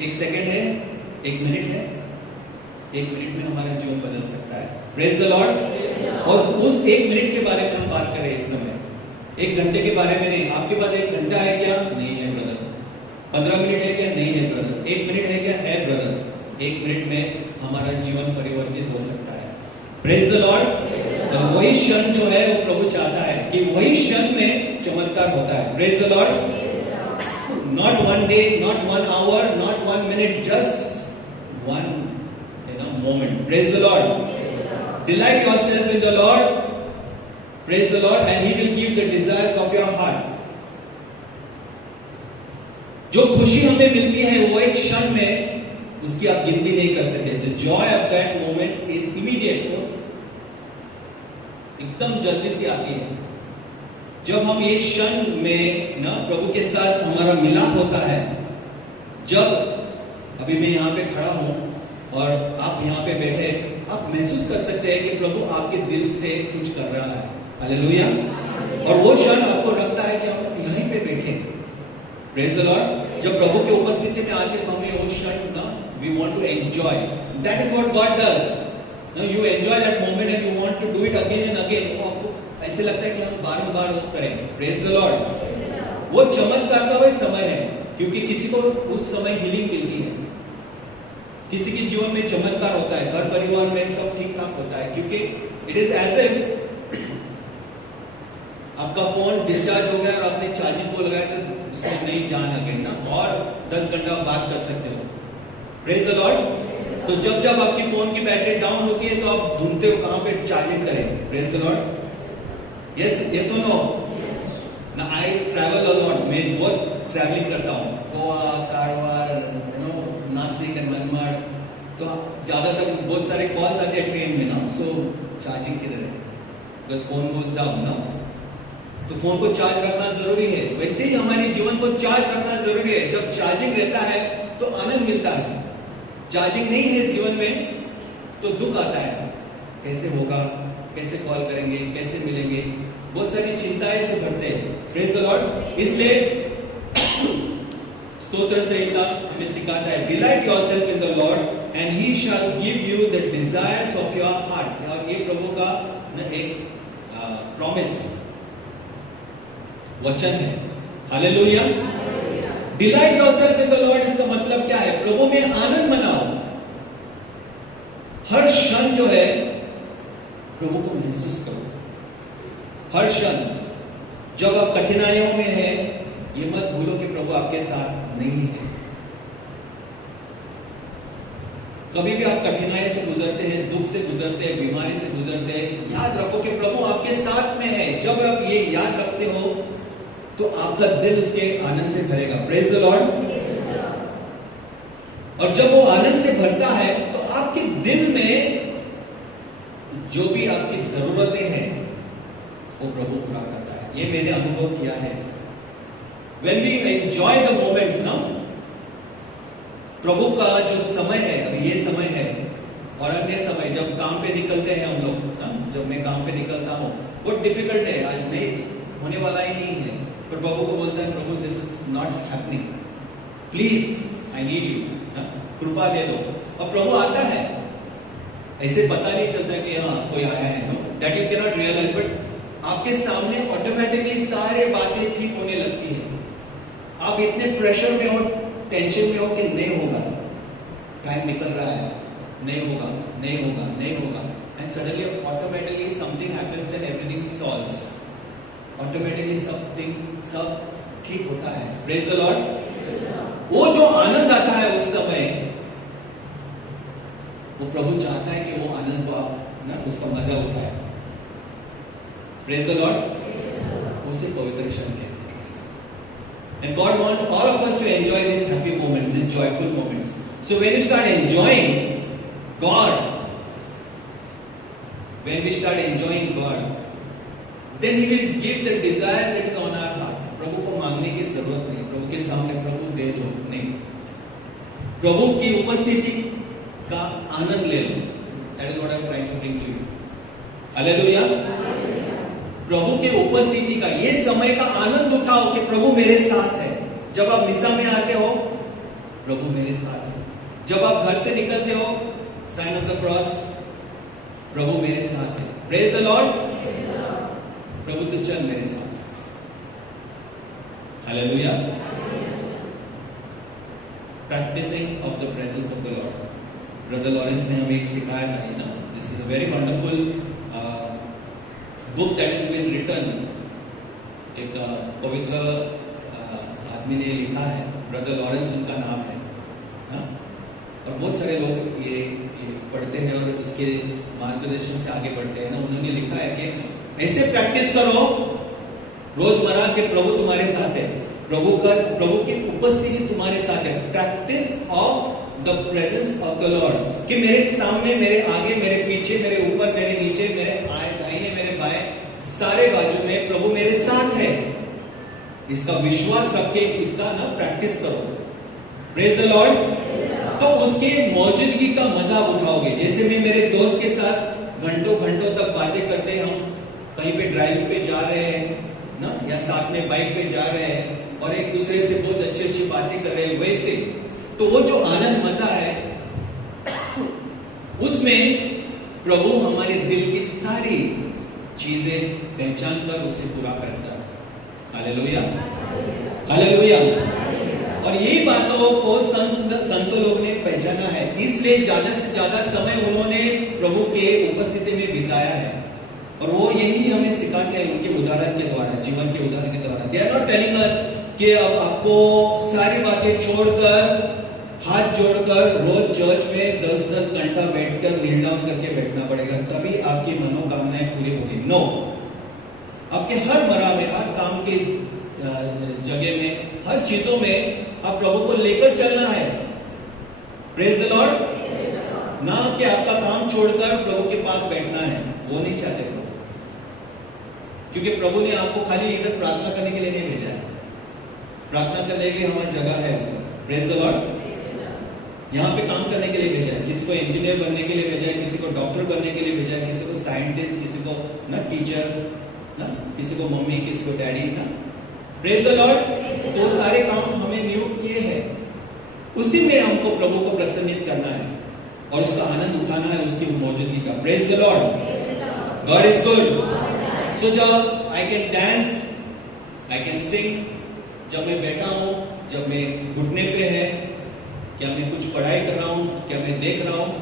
एक सेकंड है, एक मिनट है, एक मिनट में हमारा जीवन बदल सकता है। Praise the Lord. और उस एक मिनट के बारे में हम बात करें इस समय, एक घंटे के बारे में नहीं। आपके पास एक घंटा है क्या? नहीं है ब्रदर। 15 मिनट है क्या? नहीं है ब्रदर। एक मिनट है क्या? है ब्रदर। एक मिनट में हमारा जीवन परिवर्तित हो सकता है। Praise the lord. तो वही क्षण जो है वो प्रभु चाहता है कि वही क्षण में चमत्कार होता है। Praise the Lord. Not one day, not one hour, not one minute, just one moment. Praise the Lord. Delight yourself in the Lord. Praise the Lord, and He will give the desires of your heart. जो खुशी हमें मिलती है वो एक क्षण में उसकी आप गिनती नहीं कर सकते। The joy of that moment is immediate, एकदम जल्दी से आती है। जब हम ये क्षण में ना प्रभु के साथ हमारा मिलाप होता है, जब अभी मैं यहाँ पे खड़ा हूँ और आप यहाँ पे बैठे, आप महसूस कर सकते हैं कि प्रभु आपके दिल से कुछ कर रहा है। हालेलुया। और वो क्षण आपको लगता है कि हम यहीं पे बैठे। Praise the Lord. जब प्रभु की उपस्थिति में आके तो हमें वो क्षण ना, we want to enjoy. That is what God does. Now you enjoy that moment and you want to do it again and again. आपको ऐसे लगता है कि हम बार-बार वो करें। Praise the Lord. वो चमत्कार का वही समय है, क्योंकि किसी को उस समय हीलिंग मिलती है, किसी के जीवन में चमत्कार होता है, घर परिवार में सब ठीक ठाक होता है, क्योंकि इट इज एज इफ आपका फोन डिस्चार्ज हो गया और आपने चार्जिंग को लगाया तो उसमें नई जान आ गई ना, और 10 घंटा बात कर सकते हो। Praise the lord. तो जब जब आपकी फोन की बैटरी डाउन होती है तो आप ढूंढते हो कहां पे चार्जिंग करें। Praise the Lord. यस और नो ना। I travel a lot. मैं बहुत ट्रैवलिंग करता हूँ, गोवा, कारवार, नासिक एंड मनमाड़। तो ज्यादातर बहुत सारे कॉल्स आते हैं ट्रेन में ना, सो चार्जिंग किधर है, बिकॉज फोन गोज डाउन ना। तो फोन को चार्ज रखना जरूरी है। वैसे ही हमारे जीवन को चार्ज रखना जरूरी है। जब चार्जिंग रहता है तो आनंद मिलता है, चार्जिंग नहीं है जीवन में तो दुख आता है। कैसे होगा, कैसे कॉल करेंगे, कैसे मिलेंगे, बहुत सारी चिंताएं से भरते हैं। Praise the Lord. इसलिए स्तोत्र संहिता हमें सिखाता है, delight yourself in the Lord and he shell give you the desires of your heart. और ये प्रभु का एक प्रॉमिस वचन है। Hallelujah. Delight yourself in the Lord, इसका मतलब क्या है? प्रभु में आनंद मनाओ। हर क्षण जो है प्रभु को महसूस करो। हर क्षण जब आप कठिनाइयों में है, ये मत भूलो कि प्रभु आपके साथ नहीं है। कभी भी आप कठिनाई से गुजरते हैं, दुख से गुजरते हैं, बीमारी से गुजरते हैं, याद रखो कि प्रभु आपके साथ में है। जब आप ये याद रखते हो तो आपका दिल उसके आनंद से भरेगा। Praise the Lord. और जब वो आनंद से भरता है तो आपके दिल में जो भी आपकी जरूरतें हैं वो प्रभु पूरा करता है। ये मैंने अनुभव किया है। When we enjoy the moments now, प्रभु का जो समय है, अभी ये समय है और अन्य समय जब काम पे निकलते हैं हम लोग ना, जब मैं काम पे निकलता हूँ, बहुत डिफिकल्ट है, आज नहीं होने वाला ही नहीं है, पर प्रभु को बोलता है, प्रभु this is not happening, please I need you, कृपा दे दो। और प्रभु आता है। ऐसे पता नहीं चलता कि हाँ कोई आया है, no that you can not realize, but आपके सामने ऑटोमेटिकली सारे बातें ठीक होने लगती है। आप इतने प्रेशर में हो, टेंशन में हो कि नहीं होगा, टाइम निकल रहा है, नहीं होगा, नहीं होगा, नहीं होगा, and suddenly automatically something happens and everything solves. Automatically सब ठीक होता है। Praise the Lord. वो जो आनंद आता है उस समय, वो प्रभु चाहता है कि वो आनंद को आप ना उसका मजा उठाए। Praise the Lord. उसे पवित्र क्षण कहते हैं। And God wants all of us to enjoy these happy moments, these joyful moments. So when you start enjoying God, when we start enjoying God, then He will give the desires that is on our heart. प्रभु को मांगने की जरूरत नहीं, प्रभु के सामने प्रभु दे दो, नहीं, प्रभु की उपस्थिति का आनंद ले लो। That is what I am trying to bring to you. Hallelujah. प्रभु के उपस्थिति का, ये समय का आनंद उठाओ कि प्रभु मेरे साथ है। जब आप मिसा में आते हो प्रभु मेरे साथ है। जब आप घर से निकलते हो, साइन ऑफ द क्रॉस, प्रभु मेरे साथ है। Praise the Lord. प्रभु तो चल मेरे साथ। Hallelujah. Practicing of the presence of the Lord. Brother Lawrence ने हमें एक सिखाया था, you know, this is a very wonderful book that is been written. एक पवित्र आदमी ने लिखा है, ब्रदर लॉरेंस उनका नाम है, ना? और बहुत सारे लोग ये पढ़ते हैं और उसके मार्गदर्शन से आगे बढ़ते हैं ना। उन्होंने लिखा है कि ऐसे प्रैक्टिस करो रोजमर्रा के प्रभु तुम्हारे साथ है, प्रभु की उपस्थिति तुम्हारे साथ है। Practice of the presence of the Lord, कि मेरे सामने, मेरे आगे, मेरे पीछे, मेरे ऊपर, मेरे नीचे, मेरे दाहिने, मेरे बाएं, सारे बाजू में प्रभु मेरे साथ है। इसका विश्वास रख के इसका ना प्रैक्टिस करो। Praise the lord. तो उसके मौजूदगी का मजा उठाओगे। जैसे मैं मेरे दोस्त के साथ घंटों घंटों तक बातें करते, हम कहीं पे ड्राइव पे जा रहे हैं ना, या साथ में बाइक पे जा रहे हैं और एक दूसरे से बहुत अच्छी अच्छी बातें कर रहे हैं, वैसे तो वो जो आनंद मजा है उसमें प्रभु हमारे दिल की सारी चीजें पहचान कर उसे पूरा करता है। Hallelujah, hallelujah. और यही बातों को संतों लोग ने पहचाना है, इसलिए ज्यादा से ज्यादा समय उन्होंने प्रभु के उपस्थिति में बिताया है। और वो यही हमें सिखाते हैं उनके उदाहरण के द्वारा, जीवन के उदाहरण के द्वारा। They are not telling us कि अब आपको सारी बातें छोड़कर, हाथ जोड़कर रोज चर्च में 10-10 घंटा बैठकर नील डाउन करके बैठना पड़ेगा, तभी आपकी मनोकामनाएं पूरी होगी। नो, आपके हर मरा में, हर काम के जगह में, हर चीजों में आप प्रभु को लेकर चलना है। Praise the Lord. ना कि आपका काम छोड़कर प्रभु के पास बैठना है, वो नहीं चाहते प्रभु। क्योंकि प्रभु ने आपको खाली इधर प्रार्थना करने के लिए नहीं भेजा है, प्रार्थना करने के लिए हमारी जगह है ऊपर। Praise the Lord. यहाँ पे काम करने के लिए भेजा है, किसी को इंजीनियर बनने के लिए भेजा है, किसी को डॉक्टर बनने के लिए भेजा है, किसी को साइंटिस्ट, किसी को ना टीचर, ना किसी को मम्मी, किसी को डैडी, ना। Praise the lord. तो सारे काम हमें नियुक्त किए हैं, उसी में हमको प्रभु को प्रसन्नित करना है और उसका आनंद उठाना है, उसकी मौजूदगी का। Praise the Lord. God is good. So जब I can dance, I can sing, जब मैं बैठा हूं, जब मैं घुटने पे है, क्या मैं कुछ पढ़ाई कर रहा हूं, क्या मैं देख रहा हूं,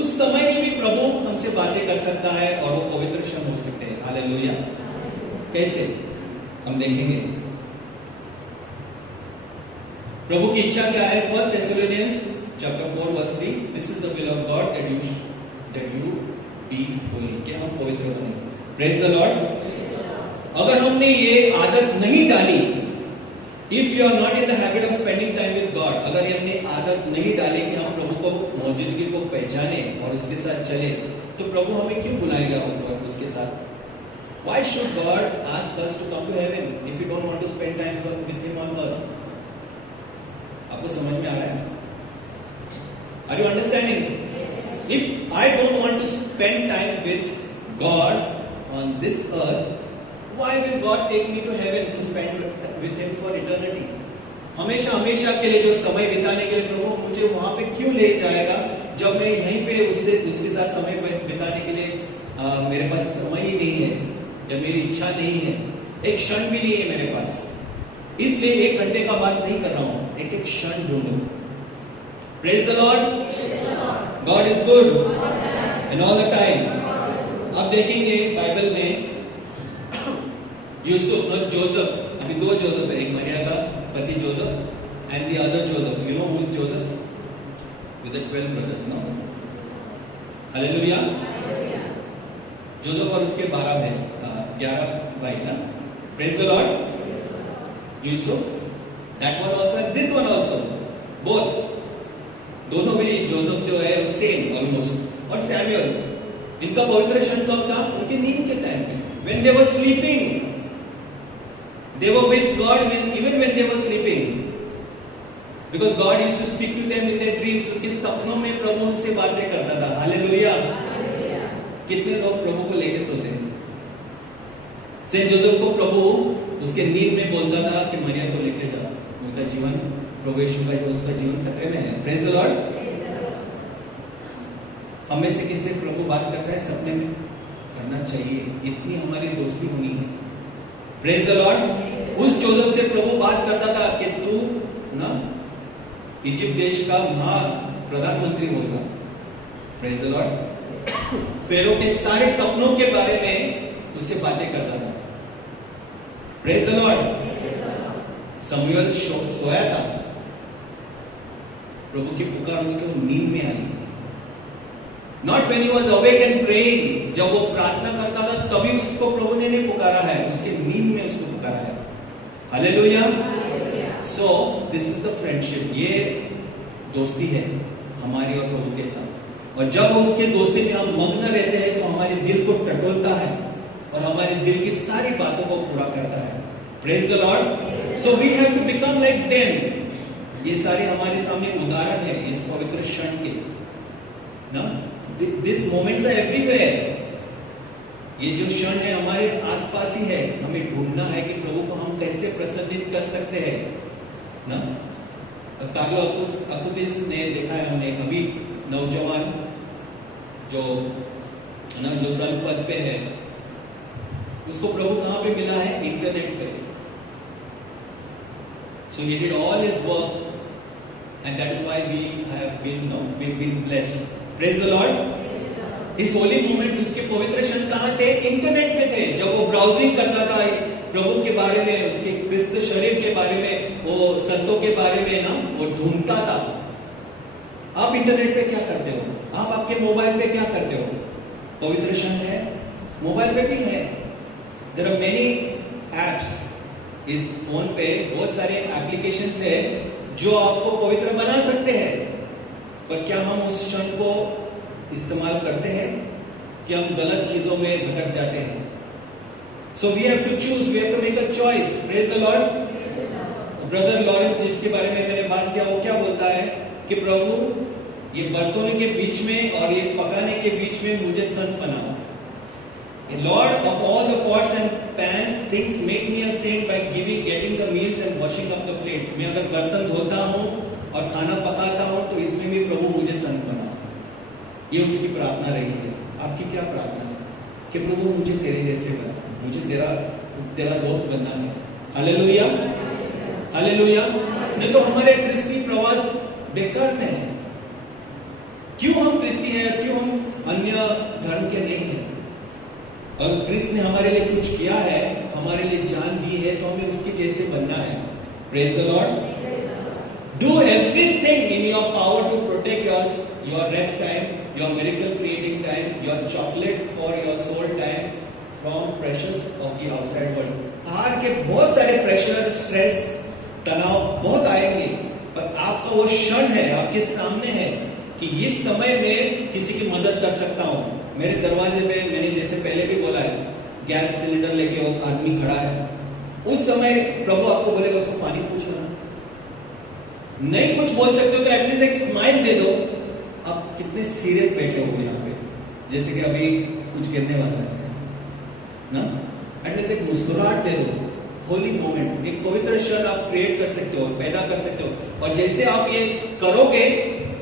उस समय में भी प्रभु हमसे बातें कर सकता है और वो पवित्र क्षण हो सकते हैं। हालेलुया। कैसे हम देखेंगे। प्रभु की इच्छा क्या है? 1 Thessalonians chapter 4 verse 3, this is the will of God that you be holy, कि हम पवित्र बने। Praise the Lord. अगर हमने ये आदत नहीं डाली, if you are not in the habit of spending time with God, अगर हमने आदत नहीं डाली कि हम प्रभु को मौजूदगी को पहचाने और उसके साथ चले, तो प्रभु हमें क्यों बुलाएगा उसके साथ? Why should God ask us to come to heaven if we don't want to spend time with Him on earth? आपको समझ में आ रहा है? Are you understanding? Yes. If I don't want to spend time with God on this earth, why will God take me to heaven to spend with Him for eternity? हमेशा हमेशा के लिए जो समय बिताने के लिए प्रभु मुझे वहां पे क्यों ले जाएगा, जब मैं यहीं पे उसके साथ समय बिताने के लिए मेरे पास समय ही नहीं है, या मेरी इच्छा नहीं है, एक क्षण भी नहीं है मेरे पास। इसलिए 1 घंटे का बात नहीं कर रहा हूं, एक एक क्षण ढूंढो। Praise the Lord. God is good and all the time. अब देखेंगे बाइबल में यूसुफ और जोसेफ, अभी 2 जोसेफ है, एक मरिया का पति Joseph and the other Joseph. You know who is Joseph? With the 12 brothers, no? Hallelujah. Joseph और उसके 12 भाई, 11 भाई ना। Praise the Lord. Yusuf, that one also and this one also, both, दोनों भी जोसेफ जो है सेम ऑलमोस्ट, और सैमुअल, इनका पवित्र क्षण कब था? उनकी नींद के टाइम पे, when they were sleeping, they were with God even when they were sleeping, because God used to speak to them in their dreams. उनके सपनों में प्रभु उनसे बातें करता था। हालेलुया। कितने लोग प्रभु को लेके सोते हैं? सेंट जोसेफ को प्रभु उसके नींद में बोलता था कि मरियम को लेके जाओ, उनका जीवन प्रभु यीशु का जो उसका जीवन खतरे में है। Praise the Lord. हमें से किससे प्रभु बात करता है सपने में? करना चाहिए, इतनी हमारी दोस्ती होनी है। Praise the Lord. उस जोसेफ से प्रभु बात करता था कि तू ना इजिप्ट देश का प्रधानमंत्री होगा। Praise the Lord. फेरो के सारे सपनों के बारे में उससे बातें करता था। Praise the Lord. शमूएल सोया था, प्रभु की पुकार उसके नींद में आई। Not when he was awake and praying, जब वो प्रार्थना करता था तभी उसको प्रभु ने नहीं पुकारा है, उसके नींद में उसको पुकारा है। Hallelujah. So this is the friendship, ये दोस्ती है हमारी और प्रभु के साथ। और जब उसके दोस्ती में हम मग्न रहते हैं तो हमारे दिल को टटोलता है और हमारे दिल की सारी बातों को पूरा करता है। Praise the Lord. So we have to become like them. ये सारे हमारे सामने उदाहरण है इस पवित्र क्षण के ना। These moments are everywhere. ये जो क्षण है हमारे आसपास ही है। हमें ढूंढना है कि प्रभु को हम कैसे प्रसन्नित कर सकते हैं ना। कार्लो अकुतिस ने देखा है हमने, अभी नौजवान जो सर्व पद पे है, उसको प्रभु कहां पे मिला है? इंटरनेट पे। So he did all his work and that is why we have been blessed. Praise the Lord. His holy moments, उसके पवित्र क्षण कहाँ थे? इंटरनेट पे थे। जब वो ब्राउजिंग करता था प्रभु के बारे में, उसके क्रिस्त शरीर के बारे में, वो संतों के बारे में ना, वो ढूंढता था। आप इंटरनेट पे क्या करते हो? आप आपके मोबाइल पे क्या करते हो? पवित्र क्षण है, मोबाइल पे भी है। There are many apps, इस फोन पे बहुत सारे एप्लीकेशंस है जो आपको पवित्र बना सकते हैं, पर क्या हम उस क्षण को इस्तेमाल करते हैं कि हम गलत चीजों में भटक जाते हैं? So we have to choose, we have to make a choice. Praise the Lord. Brother Lawrence जिसके बारे में मैंने बात किया, वो क्या बोलता है कि प्रभु ये बर्तनों के बीच में और ये पकाने के बीच में मुझे संत बनाओ। Lord of all the pots and pans, things make me a saint by getting the meals and washing up the plates. मैं अगर बर्तन धोता हूँ और खाना पकाता हूँ तो इसमें भी प्रभु मुझे संत बनाओ। ये उसकी प्रार्थना रही है। आपकी क्या प्रार्थना है? कि प्रभु मुझे तेरे जैसे बना, मुझे तेरा दोस्त बनना है। Hallelujah, hallelujah. नहीं तो हमारे क्रिस्ती प्रवास बेकार में है। क्यों हम क्रिस्ती हैं? क्यों हम अन्य धर्म के नहीं हैं? और कृष्ण ने हमारे लिए कुछ किया है, हमारे लिए जान दी है, तो हमें उसके जैसे बनना है। Praise the Lord. Do everything in your power to protect your rest time, your miracle creating time, your chocolate for your soul time from pressures of the outside world. बाहर के बहुत सारे प्रेशर, स्ट्रेस, तनाव बहुत आएंगे, पर आपका वो क्षण है, आपके सामने है कि इस समय में किसी की मदद कर सकता हूँ। मेरे दरवाजे पे मैंने जैसे पहले भी बोला है, गैस सिलेंडर लेके वो आदमी खड़ा है, उस समय प्रभु आपको बोलेगा उसको पानी पूछना। नहीं कुछ बोल सकते हो तो एटलीस्ट एक स्माइल दे दो। आप कितने सीरियस बैठे हो यहाँ पे, जैसे कि अभी कुछ गिरने वाला है ना, एटलीस्ट एक मुस्कुराहट दे दो। होली मोमेंट, एक पवित्र क्षण आप क्रिएट कर सकते हो, पैदा कर सकते हो। और जैसे आप ये करोगे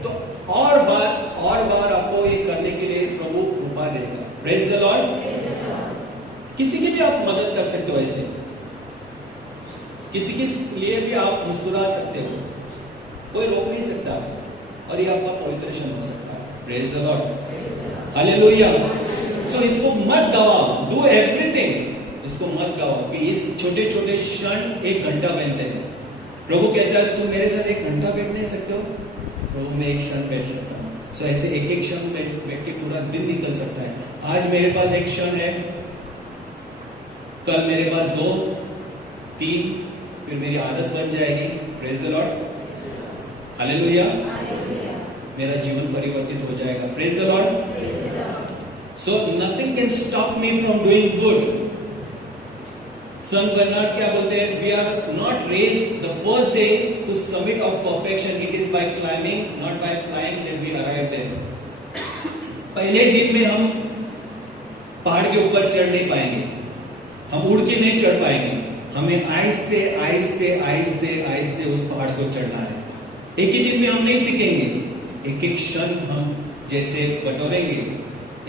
तो और बार आपको ये करने के लिए प्रभु कृपा देगा। Praise the Lord. किसी की भी आप मदद कर सकते हो, ऐसे किसी के लिए भी आप मुस्कुरा सकते हो, कोई रोक नहीं सकता आपको, और ये आपका पवित्र क्षण हो सकता है। Praise the Lord, hallelujah. So इसको मत गवाओ, डू एवरीथिंग, इसको मत गवाओ कि इस छोटे छोटे क्षण 1 घंटा बनते हैं। प्रभु कहता है तुम मेरे साथ 1 घंटा बैठ नहीं सकते हो, प्रभु मैं 1 क्षण बैठ सकता हूँ। सो ऐसे एक क्षण बैठ के पूरा दिन निकल सकता है। आज मेरे पास 1 क्षण है, कल मेरे पास 2, 3, फिर मेरी आदत बन जाएगी। Praise the Lord, hallelujah. मेरा जीवन परिवर्तित हो जाएगा। Praise the Lord. So nothing can stop me from doing good. संत बर्नार्ड क्या बोलते हैं? We are not raised the first day to summit of perfection, it is by climbing not by flying that we arrive there. पहले दिन में हम पहाड़ के ऊपर चढ़ नहीं पाएंगे, हम उड़ के नहीं चढ़ पाएंगे, हमें आहिस्ते आहिस्ते आहिस्ते आहिस्ते उस पहाड़ को चढ़ना है। एक ही दिन में हम नहीं सीखेंगे, एक एक क्षण हम जैसे बटोरेंगे,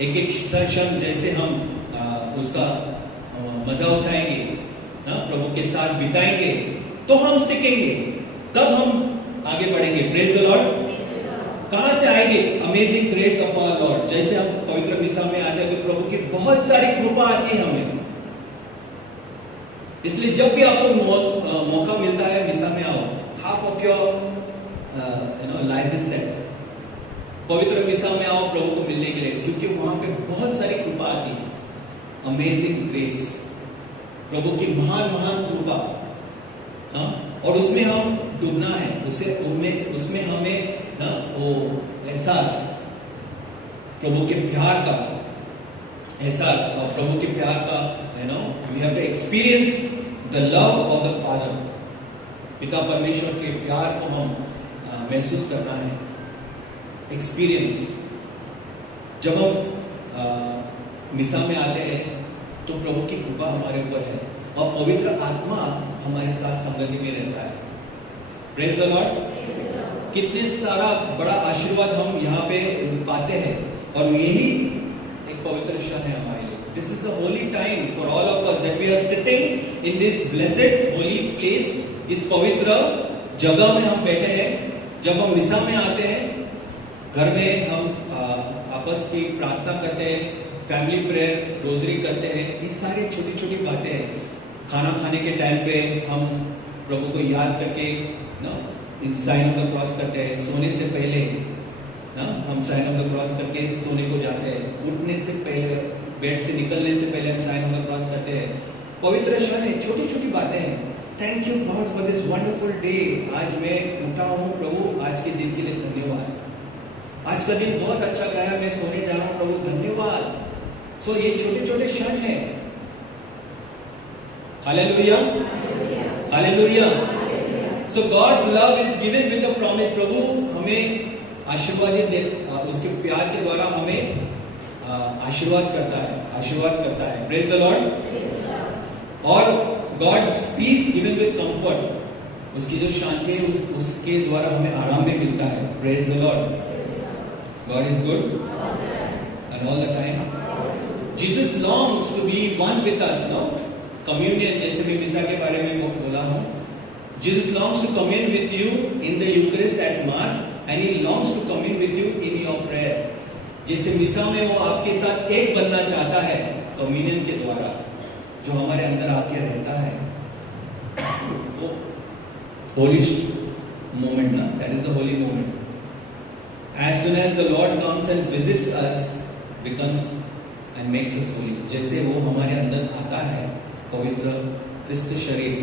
एक एक क्षण जैसे हम उसका मजा उठाएंगे ना, प्रभु के साथ बिताएंगे, तो हम सीखेंगे, तब हम आगे बढ़ेंगे। Praise the Lord. कहां से आएंगे? Amazing grace of our Lord. जैसे हम पवित्र मिसा में आते हैं तो प्रभु की बहुत सारी कृपा आती है हमें। इसलिए जब भी आपको मौका मिलता है मिसा में आओ, half of your life is set. पवित्र मिसा में आओ प्रभु को मिलने के लिए, क्योंकि वहां पे बहुत सारी कृपा आती है। अमेजिंग ग्रेस, प्रभु की महान महान कृपा, हाँ, और उसमें हम डूबना है, उसमें हमें ना वो एहसास, प्रभु के प्यार का एहसास, और प्रभु के प्यार का we have to experience the love of the father. पिता परमेश्वर के प्यार को हम महसूस करना है, एक्सपीरियंस। जब हम मिसा में आते हैं तो प्रभु की कृपा हमारे ऊपर है और पवित्र आत्मा हमारे साथ संगति में रहता है। Praise the Lord. कितने सारा बड़ा आशीर्वाद हम यहाँ पे पाते हैं, और यही एक पवित्र क्षण है हमारे लिए। This is a holy time for all of us that we are sitting in this blessed holy place. इस पवित्र जगह में हम बैठे हैं। जब हम मिसा में आते हैं, घर में हम आपस की प्रार्थना करते हैं, फैमिली प्रेयर, रोजरी करते हैं, ये सारी छोटी छोटी बातें हैं। खाना खाने के टाइम पे हम प्रभु को याद करके ना इन साइन ऑफ द क्रॉस करते हैं। सोने से पहले ना हम साइन ऑफ द क्रॉस करके सोने को जाते हैं। उठने से पहले, बेड से निकलने से पहले हम साइन ऑफ द क्रॉस करते हैं। पवित्र क्षण है, छोटी छोटी बातें हैं। Thank you God for this wonderful day. आज मैं उठा हूँ प्रभु, आज के दिन के लिए धन्यवाद। आज का दिन बहुत अच्छा गया, मैं सोने जा रहा हूँ प्रभु, धन्यवाद। सो ये छोटे छोटे क्षण हैं। Hallelujah, hallelujah. So God's love is given with the promise. प्रभु हमें आशीर्वादित दे, उसके प्यार के द्वारा हमें आशीर्वाद करता है। Praise the Lord. और God's peace given with comfort, उसकी जो शांति है उसके द्वारा हमें आराम में मिलता है। Praise the Lord. God is good and all the time. Jesus longs to be one with us, no? Communion, जैसे मैं मिसा के बारे में बोला हूँ। Jesus longs to commune with you in the Eucharist at Mass, and He longs to commune with you in your prayer. जैसे मिसा में वो आपके साथ एक बनना चाहता है कम्युनियन के द्वारा, जो हमारे अंदर आके रहता है। वो होली मोमेंट ना, that is the holy moment. As soon as the Lord comes and visits us, becomes and makes us holy. जैसे वो हमारे अंदर आता है, पवित्र क्रिस्त शरीर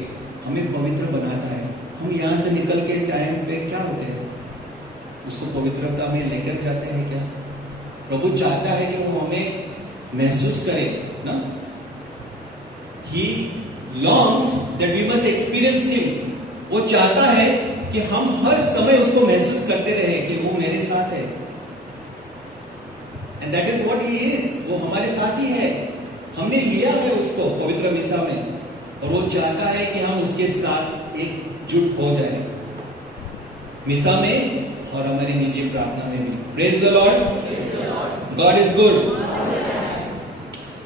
हमें पवित्र बनाता है। हम यहाँ से निकल के टाइम पे क्या होते हैं, उसको पवित्रता में लेकर जाते हैं क्या? प्रभु चाहता है कि वो हमें महसूस करे ना। He longs that we must experience Him. वो चाहता है कि हम हर समय उसको महसूस करते रहे कि वो मेरे साथ है। And that is what He is. वो हमारे साथ ही है। हमने लिया है उसको पवित्र मिसा में, और वो चाहता है कि हम उसके साथ एकजुट हो जाए मिसा में और हमारी निजी प्रार्थना में भी। Praise the Lord. God is good.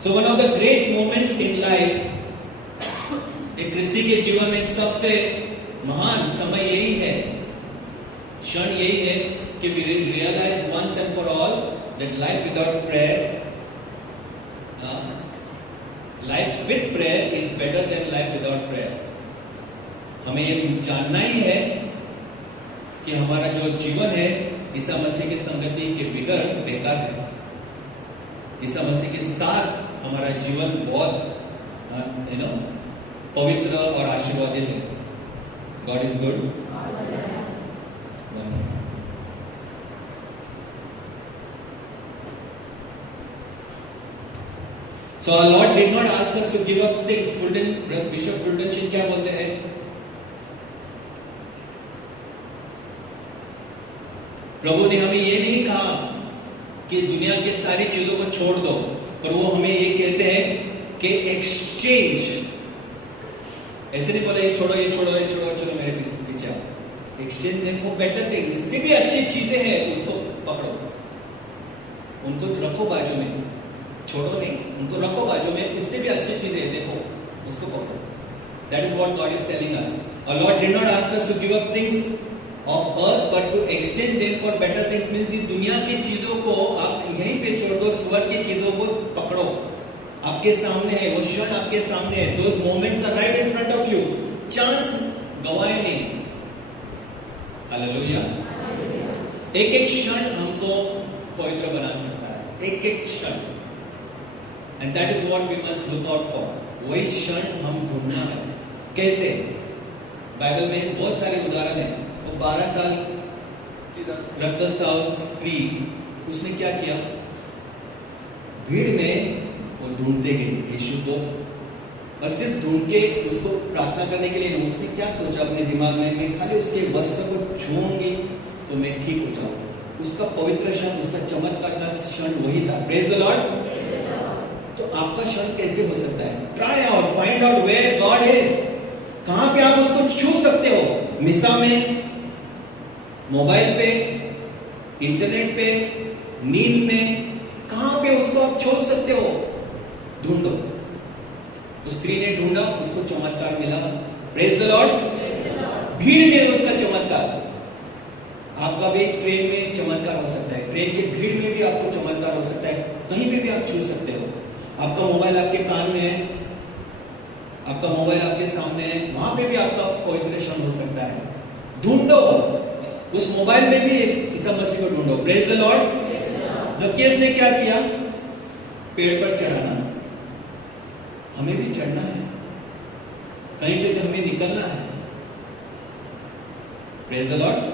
So one of the great moments in life, एक क्रिस्ती के जीवन में सबसे महान समय यही है, क्षण यही है कि we realize once and for all that life without prayer, life with prayer is better than life without prayer. हमें ये जानना ही है कि हमारा जो जीवन है ईसा मसीह की संगति के बगैर बेकार है। ईसा मसीह के साथ हमारा जीवन बहुत पवित्र और आशीर्वादित है। God is good. So our Lord did not ask us to give up things. Bishop Fulton Chin क्या बोलते हैं? प्रभु ने हमें ये नहीं कहा कि दुनिया की सारी चीजों को छोड़ दो, पर वो हमें ये कहते हैं कि एक्सचेंज ऐसे नहीं बोला ये छोड़ो ये छोड़ो ये छोड़ो, चलो मेरे पीछे आओ। Exchange them for better thing, इससे भी अच्छी चीजें हैं, उसको पकड़ो, उनको रखो बाजू में, छोड़ो नहीं, उनको रखो बाजू में, इससे भी अच्छी चीजें देखो, उसको पकड़ो। That is what God is telling us. Our Lord did not ask us to give up things of earth, but to exchange them for better things. Means इस दुनिया की चीजों को आप यहीं पे छोड़ दो, स्वर्ग की चीजों को पकड़ो। आपके सामने है, वो क्षण आपके सामने है। Those moments are right in front of you. Chance गवाए नहीं। हालेलुया। एक एक क्षण हमको पवित्र बना सकता है, एक एक क्षण। And that is what we must look out for. वही क्षण हम ढूंढना है। कैसे? बाइबल में बहुत सारे उदाहरण हैं। वो 12 साल की रक्तस्राव स्त्री, उसने क्या किया? भीड़ में वो ढूंढते गए यीशु को, और सिर्फ ढूंढ के उसको प्रार्थना करने के लिए, उसने क्या सोचा अपने दिमाग में, मैं खाली उसके वस्त्र को छूऊंगी तो मैं ठीक हो जाऊंगा। उसका पवित्र क्षण, उसका चमत्कार का क्षण वही था। Praise the lord. तो आपका क्षण कैसे हो सकता है? Try out, find out where God is. कहां पे आप उसको छू सकते हो? मिसा में, मोबाइल पे, इंटरनेट पे, नींद में, कहां पे उसको आप छोड़ सकते हो? ढूंढो। उस स्त्री ने ढूंढा, उसको चमत्कार मिला। Praise the Lord. भीड़ में उसका चमत्कार। आपका भी ट्रेन में चमत्कार हो सकता है, ट्रेन की भीड़ में भी आपको चमत्कार हो सकता है, कहीं पे भी आप छू सकते हो। आपका मोबाइल आपके कान में है, आपका मोबाइल आपके सामने है, वहां पे भी आपका पवित्र क्षण हो सकता है। ढूंढो, उस मोबाइल में भी ईसा मसीह को ढूंढो। Praise the Lord. जक्कियस ने क्या किया? पेड़ पर चढ़ाना। हमें भी चढ़ना है, कहीं पे तो हमें निकलना है। Praise the Lord.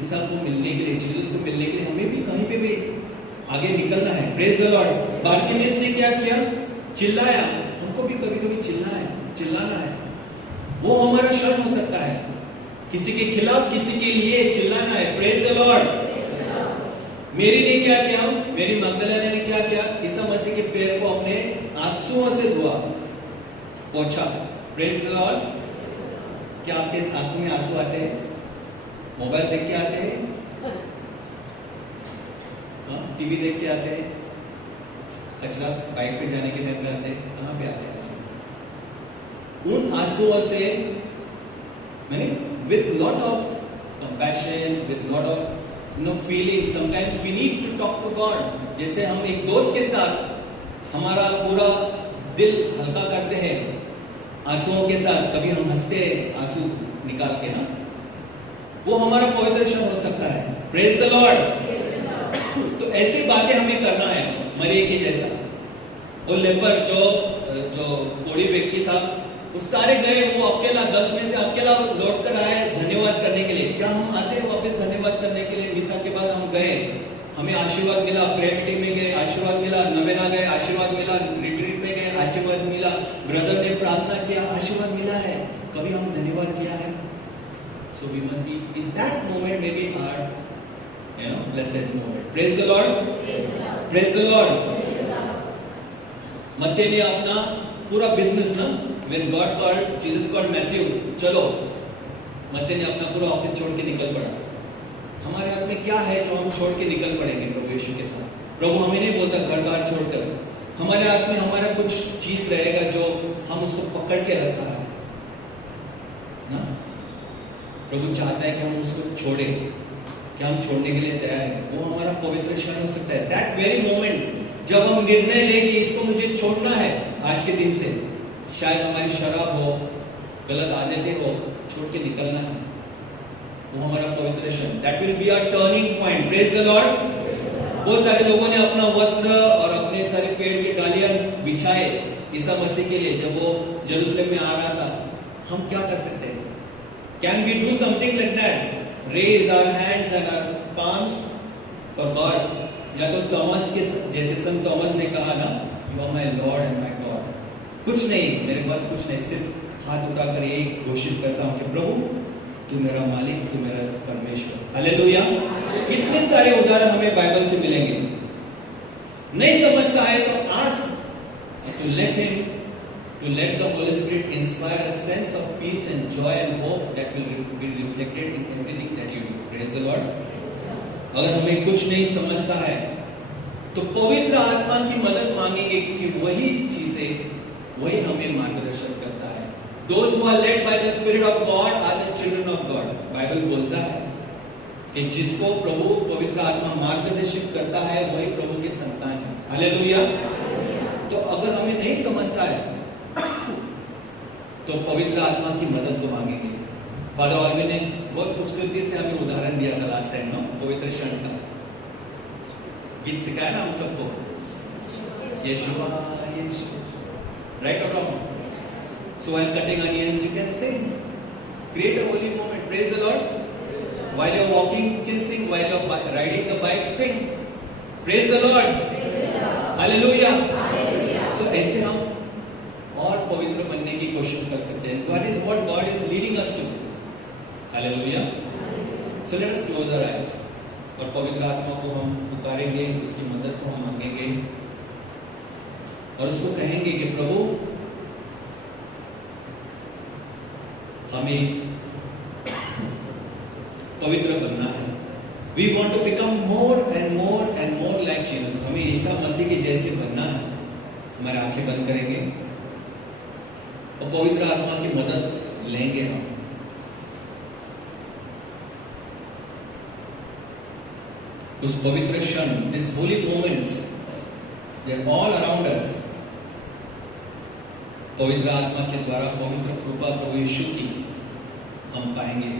ईसा को मिलने के लिए, जीसस को मिलने के लिए हमें भी कहीं पे भी आगे निकलना है। Praise the Lord. बार्तिमेउस ने क्या किया? चिल्लाया। हमको भी कभी कभी चिल्लाना है। वो हमारा क्षण हो सकता है, किसी के खिलाफ, किसी के लिए चिल्लाना है। Praise the Lord. मेरी ने क्या किया? मेरी मगदलेना ने क्या किया? ईसा मसीह के पैर को अपने आंसुओं से धोआ, पोंछा। Praise the Lord. क्या आपके आंखों में आंसू आते हैं? मोबाइल देख के आते हैं? टीवी देख के आते हैं? कचरा बाइक पे जाने के टाइम पे आते हैं? कहां पे आते हैं आंसू? उन आंसुओं से मैंने with lot of compassion, with lot of feeling, sometimes we need to talk to God. जैसे हम एक दोस्त के साथ हमारा पूरा दिल हल्का करते हैं आंसुओं के साथ, कभी हम हंसते हैं आंसू निकाल के ना, वो हमारा पवित्र क्षण हो सकता है। Praise the lord. तो ऐसी बातें हमें करना है, मरियम के जैसा। वो लेपर जो कोढ़ी व्यक्ति था, वो सारे गए, वो अकेला 10 में से अकेला लौट कर आए धन्यवाद करने के लिए। क्या हम आते हैं वापस धन्यवाद करने के लिए? मिसा के बाद हम गए, हमें आशीर्वाद मिला, प्रेयर मीटिंग में गए, आशीर्वाद मिला, नवेना गए, आशीर्वाद मिला, रिट्रीट में गए, आशीर्वाद मिला, ब्रदर ने प्रार्थना किया, आशीर्वाद मिला है। कभी हम धन्यवाद किया है? So we must be in that moment, maybe our blessed moment. Praise the Lord. Praise the Lord. मत्ती ने अपना पूरा बिजनेस ना, when God called, Jesus called Matthew, चलो, मत्ती ने अपना पूरा ऑफिस छोड़ के निकल पड़ा। हमारे हाथ में क्या है जो हम छोड़ के निकल पड़ेंगे प्रभु यीशु के साथ? प्रभु हमें नहीं बोलता घर बार छोड़कर, हमारे हाथ में हमारा कुछ चीज रहेगा जो हम उसको पकड़ के रखा है ना। प्रभु चाहता है कि हम उसको छोड़ें, कि हम छोड़ने के लिए तैयार हैं। वो हमारा पवित्र क्षण हो सकता है। दैट वेरी मोमेंट जब हम निर्णय लें कि इसको मुझे छोड़ना है आज के दिन से, शायद हमारी शराब हो, गलत आदतें हो, छोड़ के निकलना है, वो हमारा पवित्र क्षण। That will be our turning point. Praise the lord. बहुत सारे लोगों ने अपना वस्त्र और अपने सारे पेड़ की डालियां बिछाए ईसा मसीह के लिए जब वो जेरूसलम में आ रहा था। हम क्या कर सकते हैं? Can we do something like that? Raise our hands and our palms for God. या तो थॉमस के जैसे संत थॉमस ने कहा ना, you are my lord and my God. कुछ नहीं, मेरे पास कुछ नहीं, सिर्फ हाथ उठाकर ये घोषित करता हूं कि प्रभु तू मेरा मालिक, तू मेरा परमेश्वर। हालेलुया। कितने सारे उदाहरण हमें बाइबल से मिलेंगे। नहीं समझता है तो ask to let him to let the Holy Spirit inspire a sense of peace and joy and hope that will be reflected in everything that you do. Praise the Lord. अगर हमें कुछ नहीं समझता है तो पवित्र आत्मा की मदद मांगेंगे, क्योंकि वही चीजें वही हमें मार्गदर्शन करता है. Those who are led by the Spirit of God are the children of God. Bible बोलता है कि जिसको प्रभु पवित्र आत्मा मार्गदर्शित करता है वही प्रभु के संतान है. हालेलुया. तो अगर हमें नहीं समझता है तो पवित्र आत्मा की मदद को मांगेंगे. फादर ऑलवे ने बहुत खूबसूरती से हमें उदाहरण दिया था लास्ट टाइम ना, पवित्र क्षण का गीत सिखाया ना हम सबको. यीशुआ यीशु, राइट और wrong? So while cutting onions you can sing. Create a holy moment. Praise the Lord. While you're walking you can sing. While you're riding the bike, sing. Praise the Lord. Hallelujah. So ऐसे हम और पवित्र बनने की कोशिश कर सकते हैं. That is what God is leading us to. Hallelujah. So let us close our eyes. और पवित्र आत्मा को हम पुकारेंगे, उसकी मदद को हम मांगेंगे और उसको कहेंगे कि प्रभु हमें पवित्र बनना है. We want to become more and more and more like Jesus. हमें ईसा मसीह के जैसे बनना है. हमारे आंखें बंद करेंगे और पवित्र आत्मा की मदद लेंगे हम. उस पवित्र क्षण, this holy moments, they are all around us. पवित्र आत्मा के द्वारा पवित्र कृपा प्रभु यीशु की हम पाएंगे.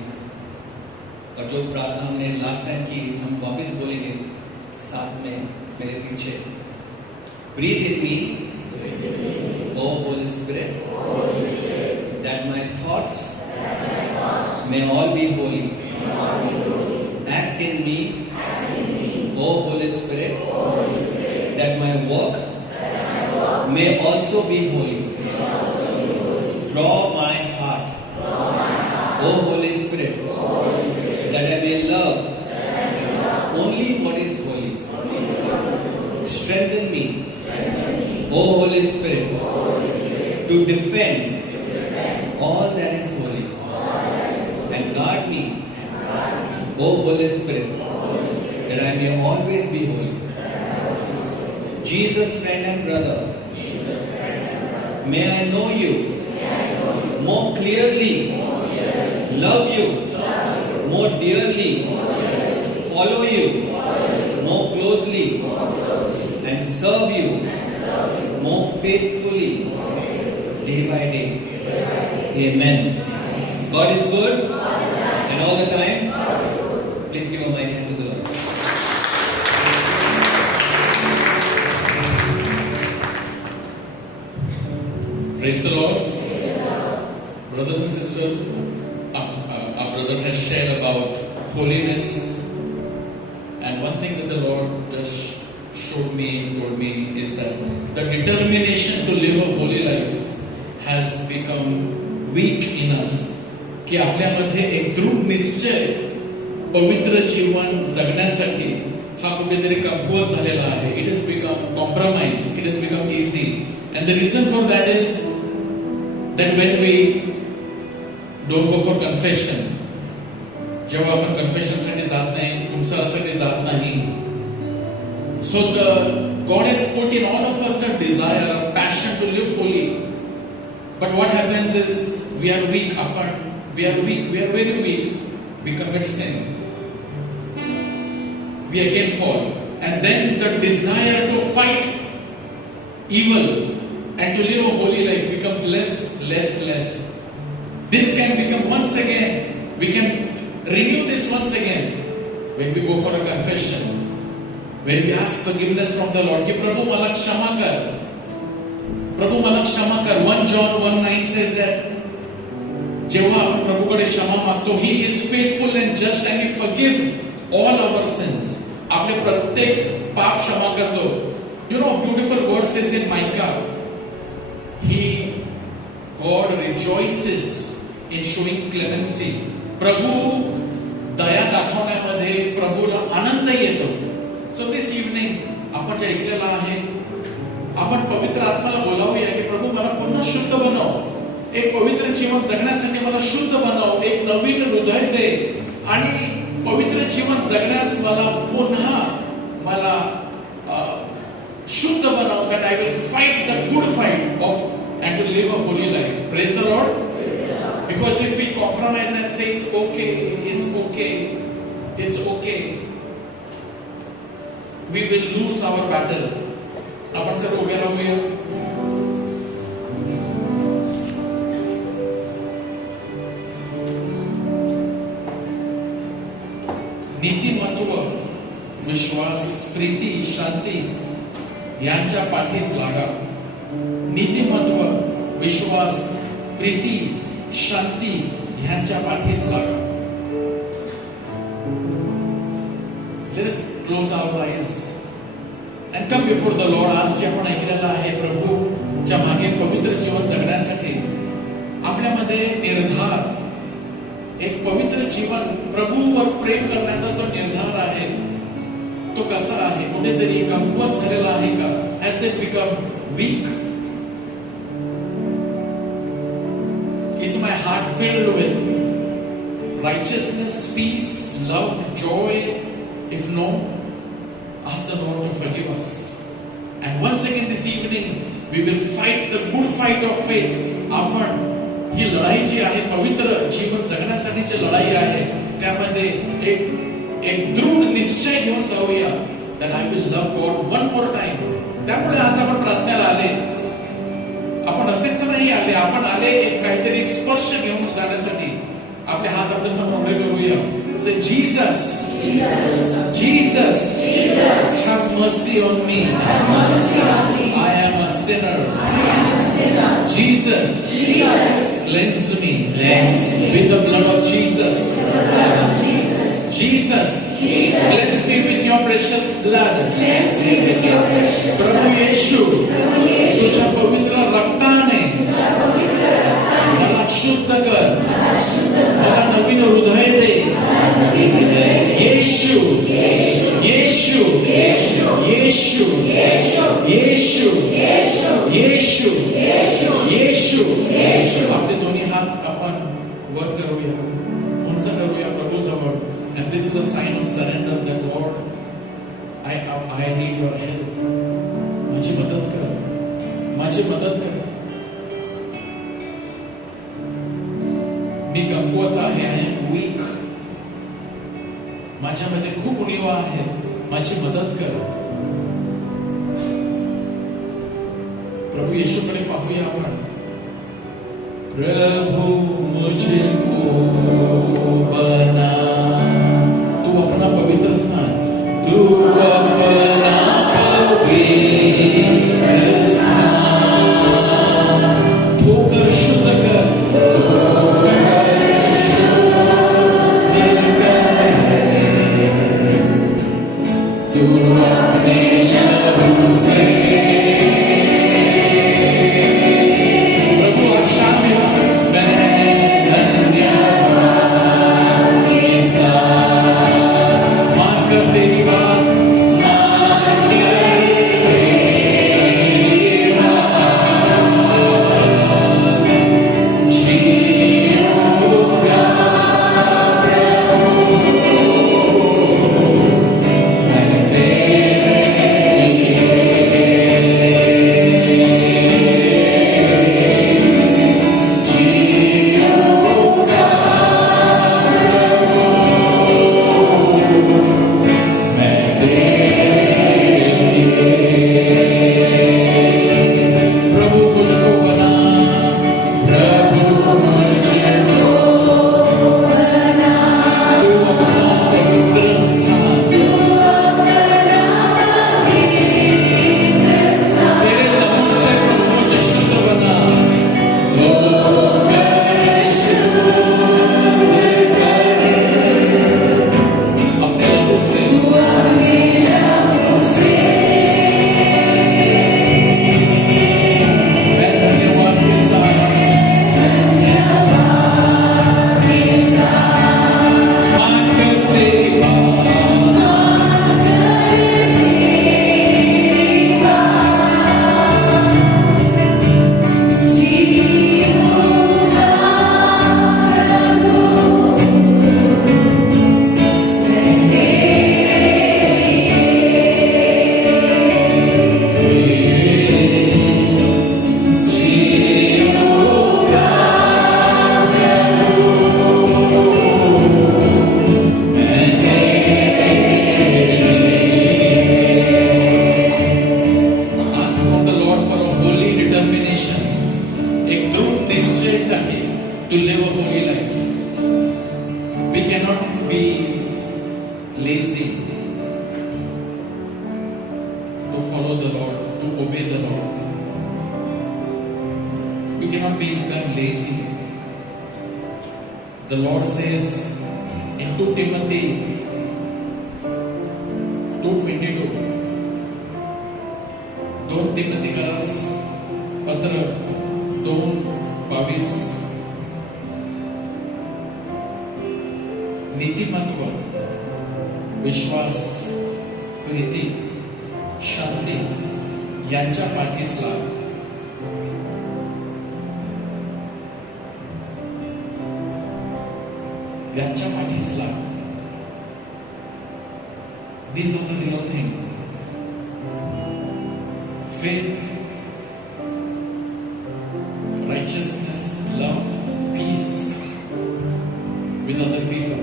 और जो प्रार्थना हमने लास्ट टाइम की हम वापस बोलेंगे साथ में मेरे पीछे. Breathe in me, O holy spirit, that my thoughts may all be holy. Act in me, O Holy Spirit, that my walk may also be holy. Draw my heart, O Holy Spirit, that I may love only what is holy. Strengthen me, O Holy Spirit, to defend all that is holy. And guard me, O Holy Spirit, that I may always be holy. Jesus, friend and brother, may I know you more clearly, love you more dearly, follow you more closely, and serve you more faithfully day by day. Amen. God is good and all the time. Please give a mighty hand to the Lord. Praise the Lord. Brothers and sisters, our brother has shared about holiness, and one thing that the Lord just showed me, told me, is that the determination to live a holy life has become weak in us. की आपल्यामध्ये एक दृढ निश्चय पवित्र जीवन जगण्यासाठी हा कुठेतरी कमकुवत झालेला आहे. It is become compromise, it is become easy. And the reason for that is that when we don't go for confession, जेव्हा आपण कन्फेशनसाठी जात नाही, तुमच्यासाठी जात नाही. So the God has put in all of us a desire, a passion to live holy. But what happens is we are weak. We are weak, we are very weak. We commit sin. We again fall. And then the desire to fight evil and to live a holy life becomes less. This can become once again, we can renew this once again when we go for a confession, when we ask forgiveness from the Lord. कि प्रभु मला क्षमा कर, प्रभु मला क्षमा कर. 1 John 1:9 says that जेव्हा आपण प्रभूकडे क्षमा मागतो, he is faithful and just and he forgives all our sins. आपले प्रत्येक पाप क्षमा करतो. You know beautiful word says in Micah, he God रिजॉइसेस in showing क्लेमेन्सी. प्रभू दया दाखवण्यामध्ये प्रभूला आनंद येतो. सो दिस इव्हनिंग आपण जे ऐकलेलं आहे, आपण पवित्र आत्म्याला बोलावूया की प्रभू मला पुन्हा शुद्ध बनव, एक पवित्र जीवन जगण्यासाठी मला शुद्ध बनव, एक नवीन हृदय दे आणि पवित्र जीवन जगण्यास मला पुन्हा मला शुद्ध बनव, that I will fight the good fight of and to live a holy life. Praise the Lord. Because if we compromise and say it's okay, we will lose our battle. आपण सर्व उभे राहूया. नीतिमत्व, विश्वास, प्रीती, शांती यांच्या पाठीस लागा. नीतिमत्व, विश्वास, प्रीती, शांती ह्यांच्या पाठीस लागा. Let us close our eyes and come before the Lord. आज जे आपण ऐकलेलं आहे प्रभूच्या मागे पवित्र जीवन जगण्यासाठी आपल्यामध्ये निर्धार, एक पवित्र जीवन प्रभूवर प्रेम करण्याचा जो निर्धार आहे तो कसा आहे? कुठेतरी कमकुवत झालेला आहे का? Has it become weak? Is my heart filled with righteousness, peace, love, joy? If no, ask the Lord to forgive us. And once again this evening, we will fight the good fight of faith. आपण ही लढाई जी आहे, पवित्र जीवन जगण्यासाठीची लढाई आहे, त्यामध्ये एक दृढ निश्चय घेऊन जाऊया that I will love God one more time. त्यामुळे आज आपण प्रार्थनेला आले. आपण असेच नाही आले, आपण आले एक काहीतरी स्पर्श घेऊन जाण्यासाठी. आपले हात आपल्या समोर उभे करूया. Say Jesus, Jesus, have mercy on me. I am a sinner. Jesus, cleanse me with the blood of Jesus. Jesus, cleanse me with your precious blood. प्रभू येशू, तुझ्या पवित्र रक्ताने मला शुद्ध कर, मला नवीन हृदय दे. येशू, येशू, येशू, येशू, येशू, येशू. आपले दोन्ही हात आपण वर करूया, उंच करूया प्रभू जवळ. And this is a sign of surrender that Lord, I need your help. माझी मदत कर, माझी मदत कर. मी कमकुवत आहे, I am weak. माझ्यामध्ये खूप उणीवा आहे, माझी मदत कर. प्रभू येशूकडे पाहूया आपण. प्रभु मुझे बना, तू अपना पवित्र स्थान, तू अपना पवित्र स्थान धोकर शुद्ध कर. प्रभु आज शांति, मैं धन्य be lazy to follow the Lord, to obey the Lord. We cannot become lazy. The Lord says in 2 Timothy 2:22, 2 Timothy पत्र 2:22, नीतिमत्व, विश्वास, प्रीती, शांती यांच्या पाठीस लाग. यांच्या पाठीस लाग. These are the real thing. Faith, righteousness, love, peace with other people.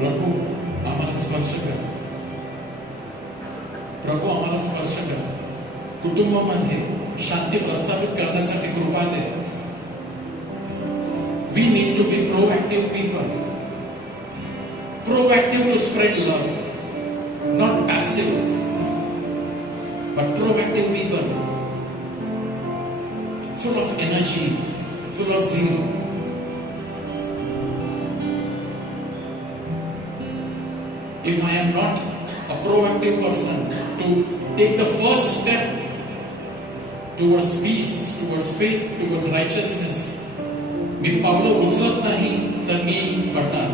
प्रभु आम्हाला स्पर्श कर. प्रभु आम्हाला स्पर्श कर. कुटुंबामध्ये शांती प्रस्थापित करण्यासाठी कृपा दे. We need to be proactive people. Proactive to spread love. Not passive, but proactive people. Full of energy, full of zeal. If I am not a proactive person to take the first step towards peace, towards faith, towards righteousness, मी पावलं उचलत नाही तर मी पडणार.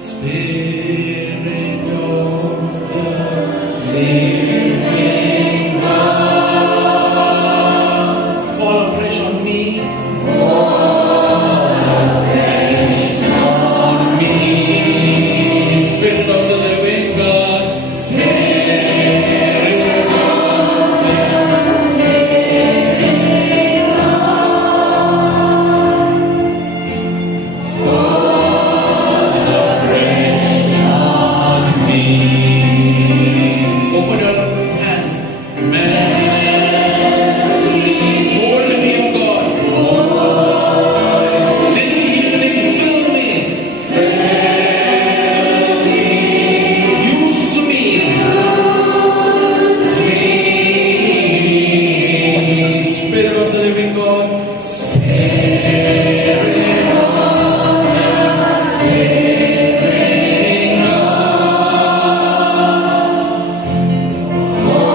Spirit of the living God, fall afresh on me. Fall afresh on me. Spirit of the living God, Spirit of the living God, fall afresh on me. Open your hands. Mercy, hold me, O God. This evening, fill me. Use me. Spirit of the living God. Spirit of the living God. Fall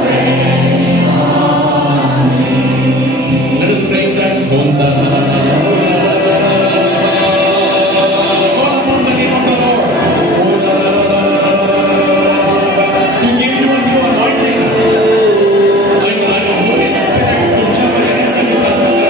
fresh on me. Let us pray in thanks. Call upon the name of the Lord. To give you a new anointing. And Holy Spirit, तुमच्यावर येण्याची मी प्रार्थना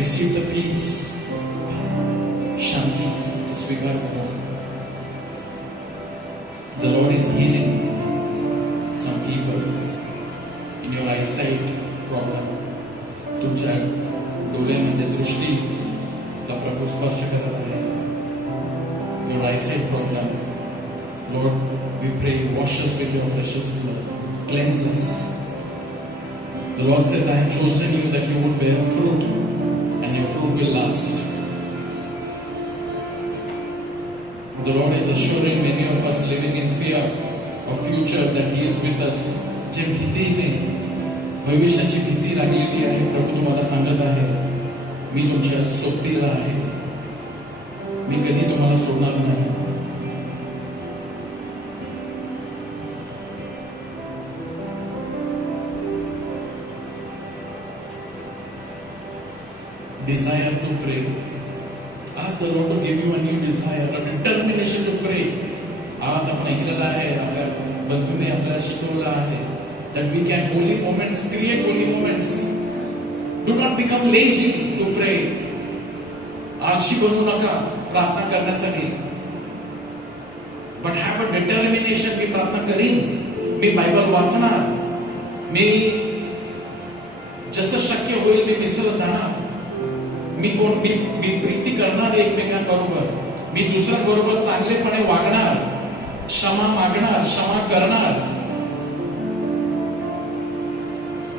receive the peace. शांति से स्वीकार करो. The Lord is healing some people in your eyesight problem. तुमच्या डोळ्यामध्ये दृष्टीला प्रभू स्पर्श करत आहे. Your eyesight problem. Lord, we pray, wash us with your precious blood. Cleanse us. The Lord says, I have chosen you that you would bear fruit, and your fruit will last. The Lord is assuring many of us living in fear of future that He is with us. जब भीति में भविष्याची भीती लागलेली आहे, प्रभू तुम्हाला सांगत आहे, मी तुमच्या सोबतीला आहे, मी कधी तुम्हाला सोडणार नाही. Desire to pray. Ask the Lord to give you a new desire, a determination to pray. आज आपण ऐकलेलं आहे, आपल्या बंधूने आपल्याला शिकवलं आहे that we can holy moments, create holy moments. Do not become lazy to pray. आळशी बनू नका प्रार्थना करण्यासाठी. But have a determination. मी प्रार्थना करीन, मी बायबल वाचणार, मी जसं शक्य होईल मी विसरत जाणार, मी प्रीती करणार एकमेकांबरोबर, मी दुसऱ्यांबरोबर चांगलेपणे वागणार, क्षमा मागणार, क्षमा करणार.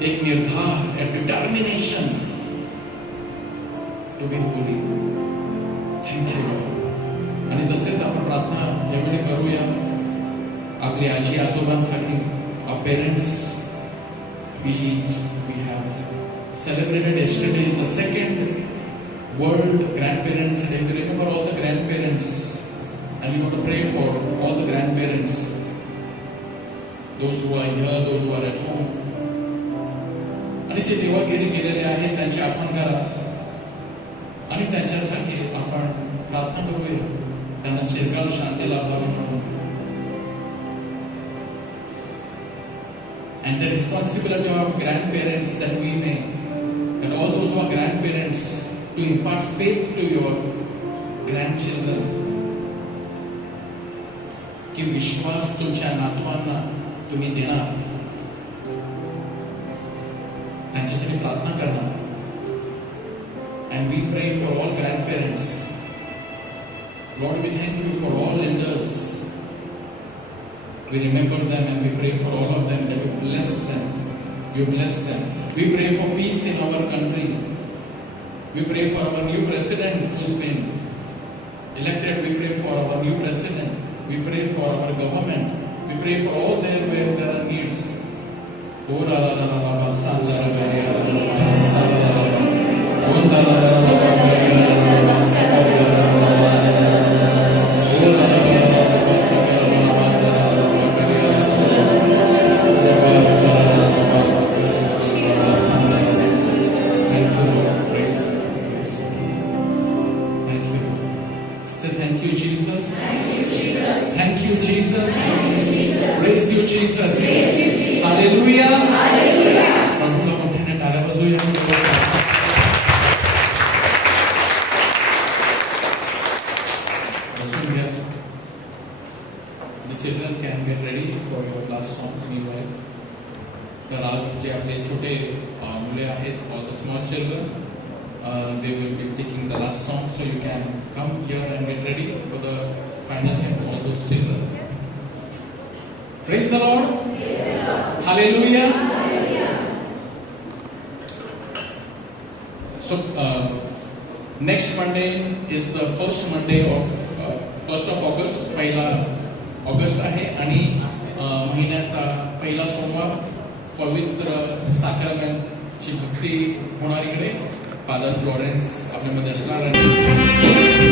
एक निर्धार, a determination to be holy. Thank you Lord. आणि तसेच आपण प्रार्थना यावेळी करूया आपल्या आजी आजोबांसाठी. our parents, we have celebrated yesterday the second World Grandparents Day. We remember all the grandparents and we want to pray for all the grandparents, those who are here, those who are at home. आणि जे देवाघरी गेलेले आहेत त्यांची आठवण करा आणि त्यांच्यासाठी आपण प्रार्थना करूया, त्यांना चिरकाल शांती लाभावी म्हणून. And the responsibility of grandparents that we may, that all those who are grandparents, to impart faith to your grandchildren. कि विश्वास तुमच्या नातवांना तुम्ही देणार, त्यांच्यासाठी प्रार्थना करणार. And we pray for all grandparents. Lord, we thank you for all elders. We remember them and we pray for all of them that you bless them. You bless them. We pray for peace in our country. We pray for our new president who's been elected. We pray for our new president. We pray for our government. We pray for all there where there are needs. Thank you, Jesus. Thank you, Jesus. Thank you, Jesus. Praise you, Jesus. Hallelujah. Hallelujah. प्रभूला मोठ्याने टाळ्या वाजवूया. बसून घ्या. The children can get ready for your last song. Meanwhile, तर आज जे आपले छोटे मुले आहेत, all the small children, they will be taking the last song, so you can come here and get ready for the final hymn, all those children. Praise the Lord. Hallelujah. So next Monday is the first Monday of 1st of August. पहिला August आहे आणि महिन्याचा पहिला सोमवार पवित्र साक्रामेंटची भक्ती होणार इकडे. फादर फ्लोरेन्स आपल्यामध्ये असणार.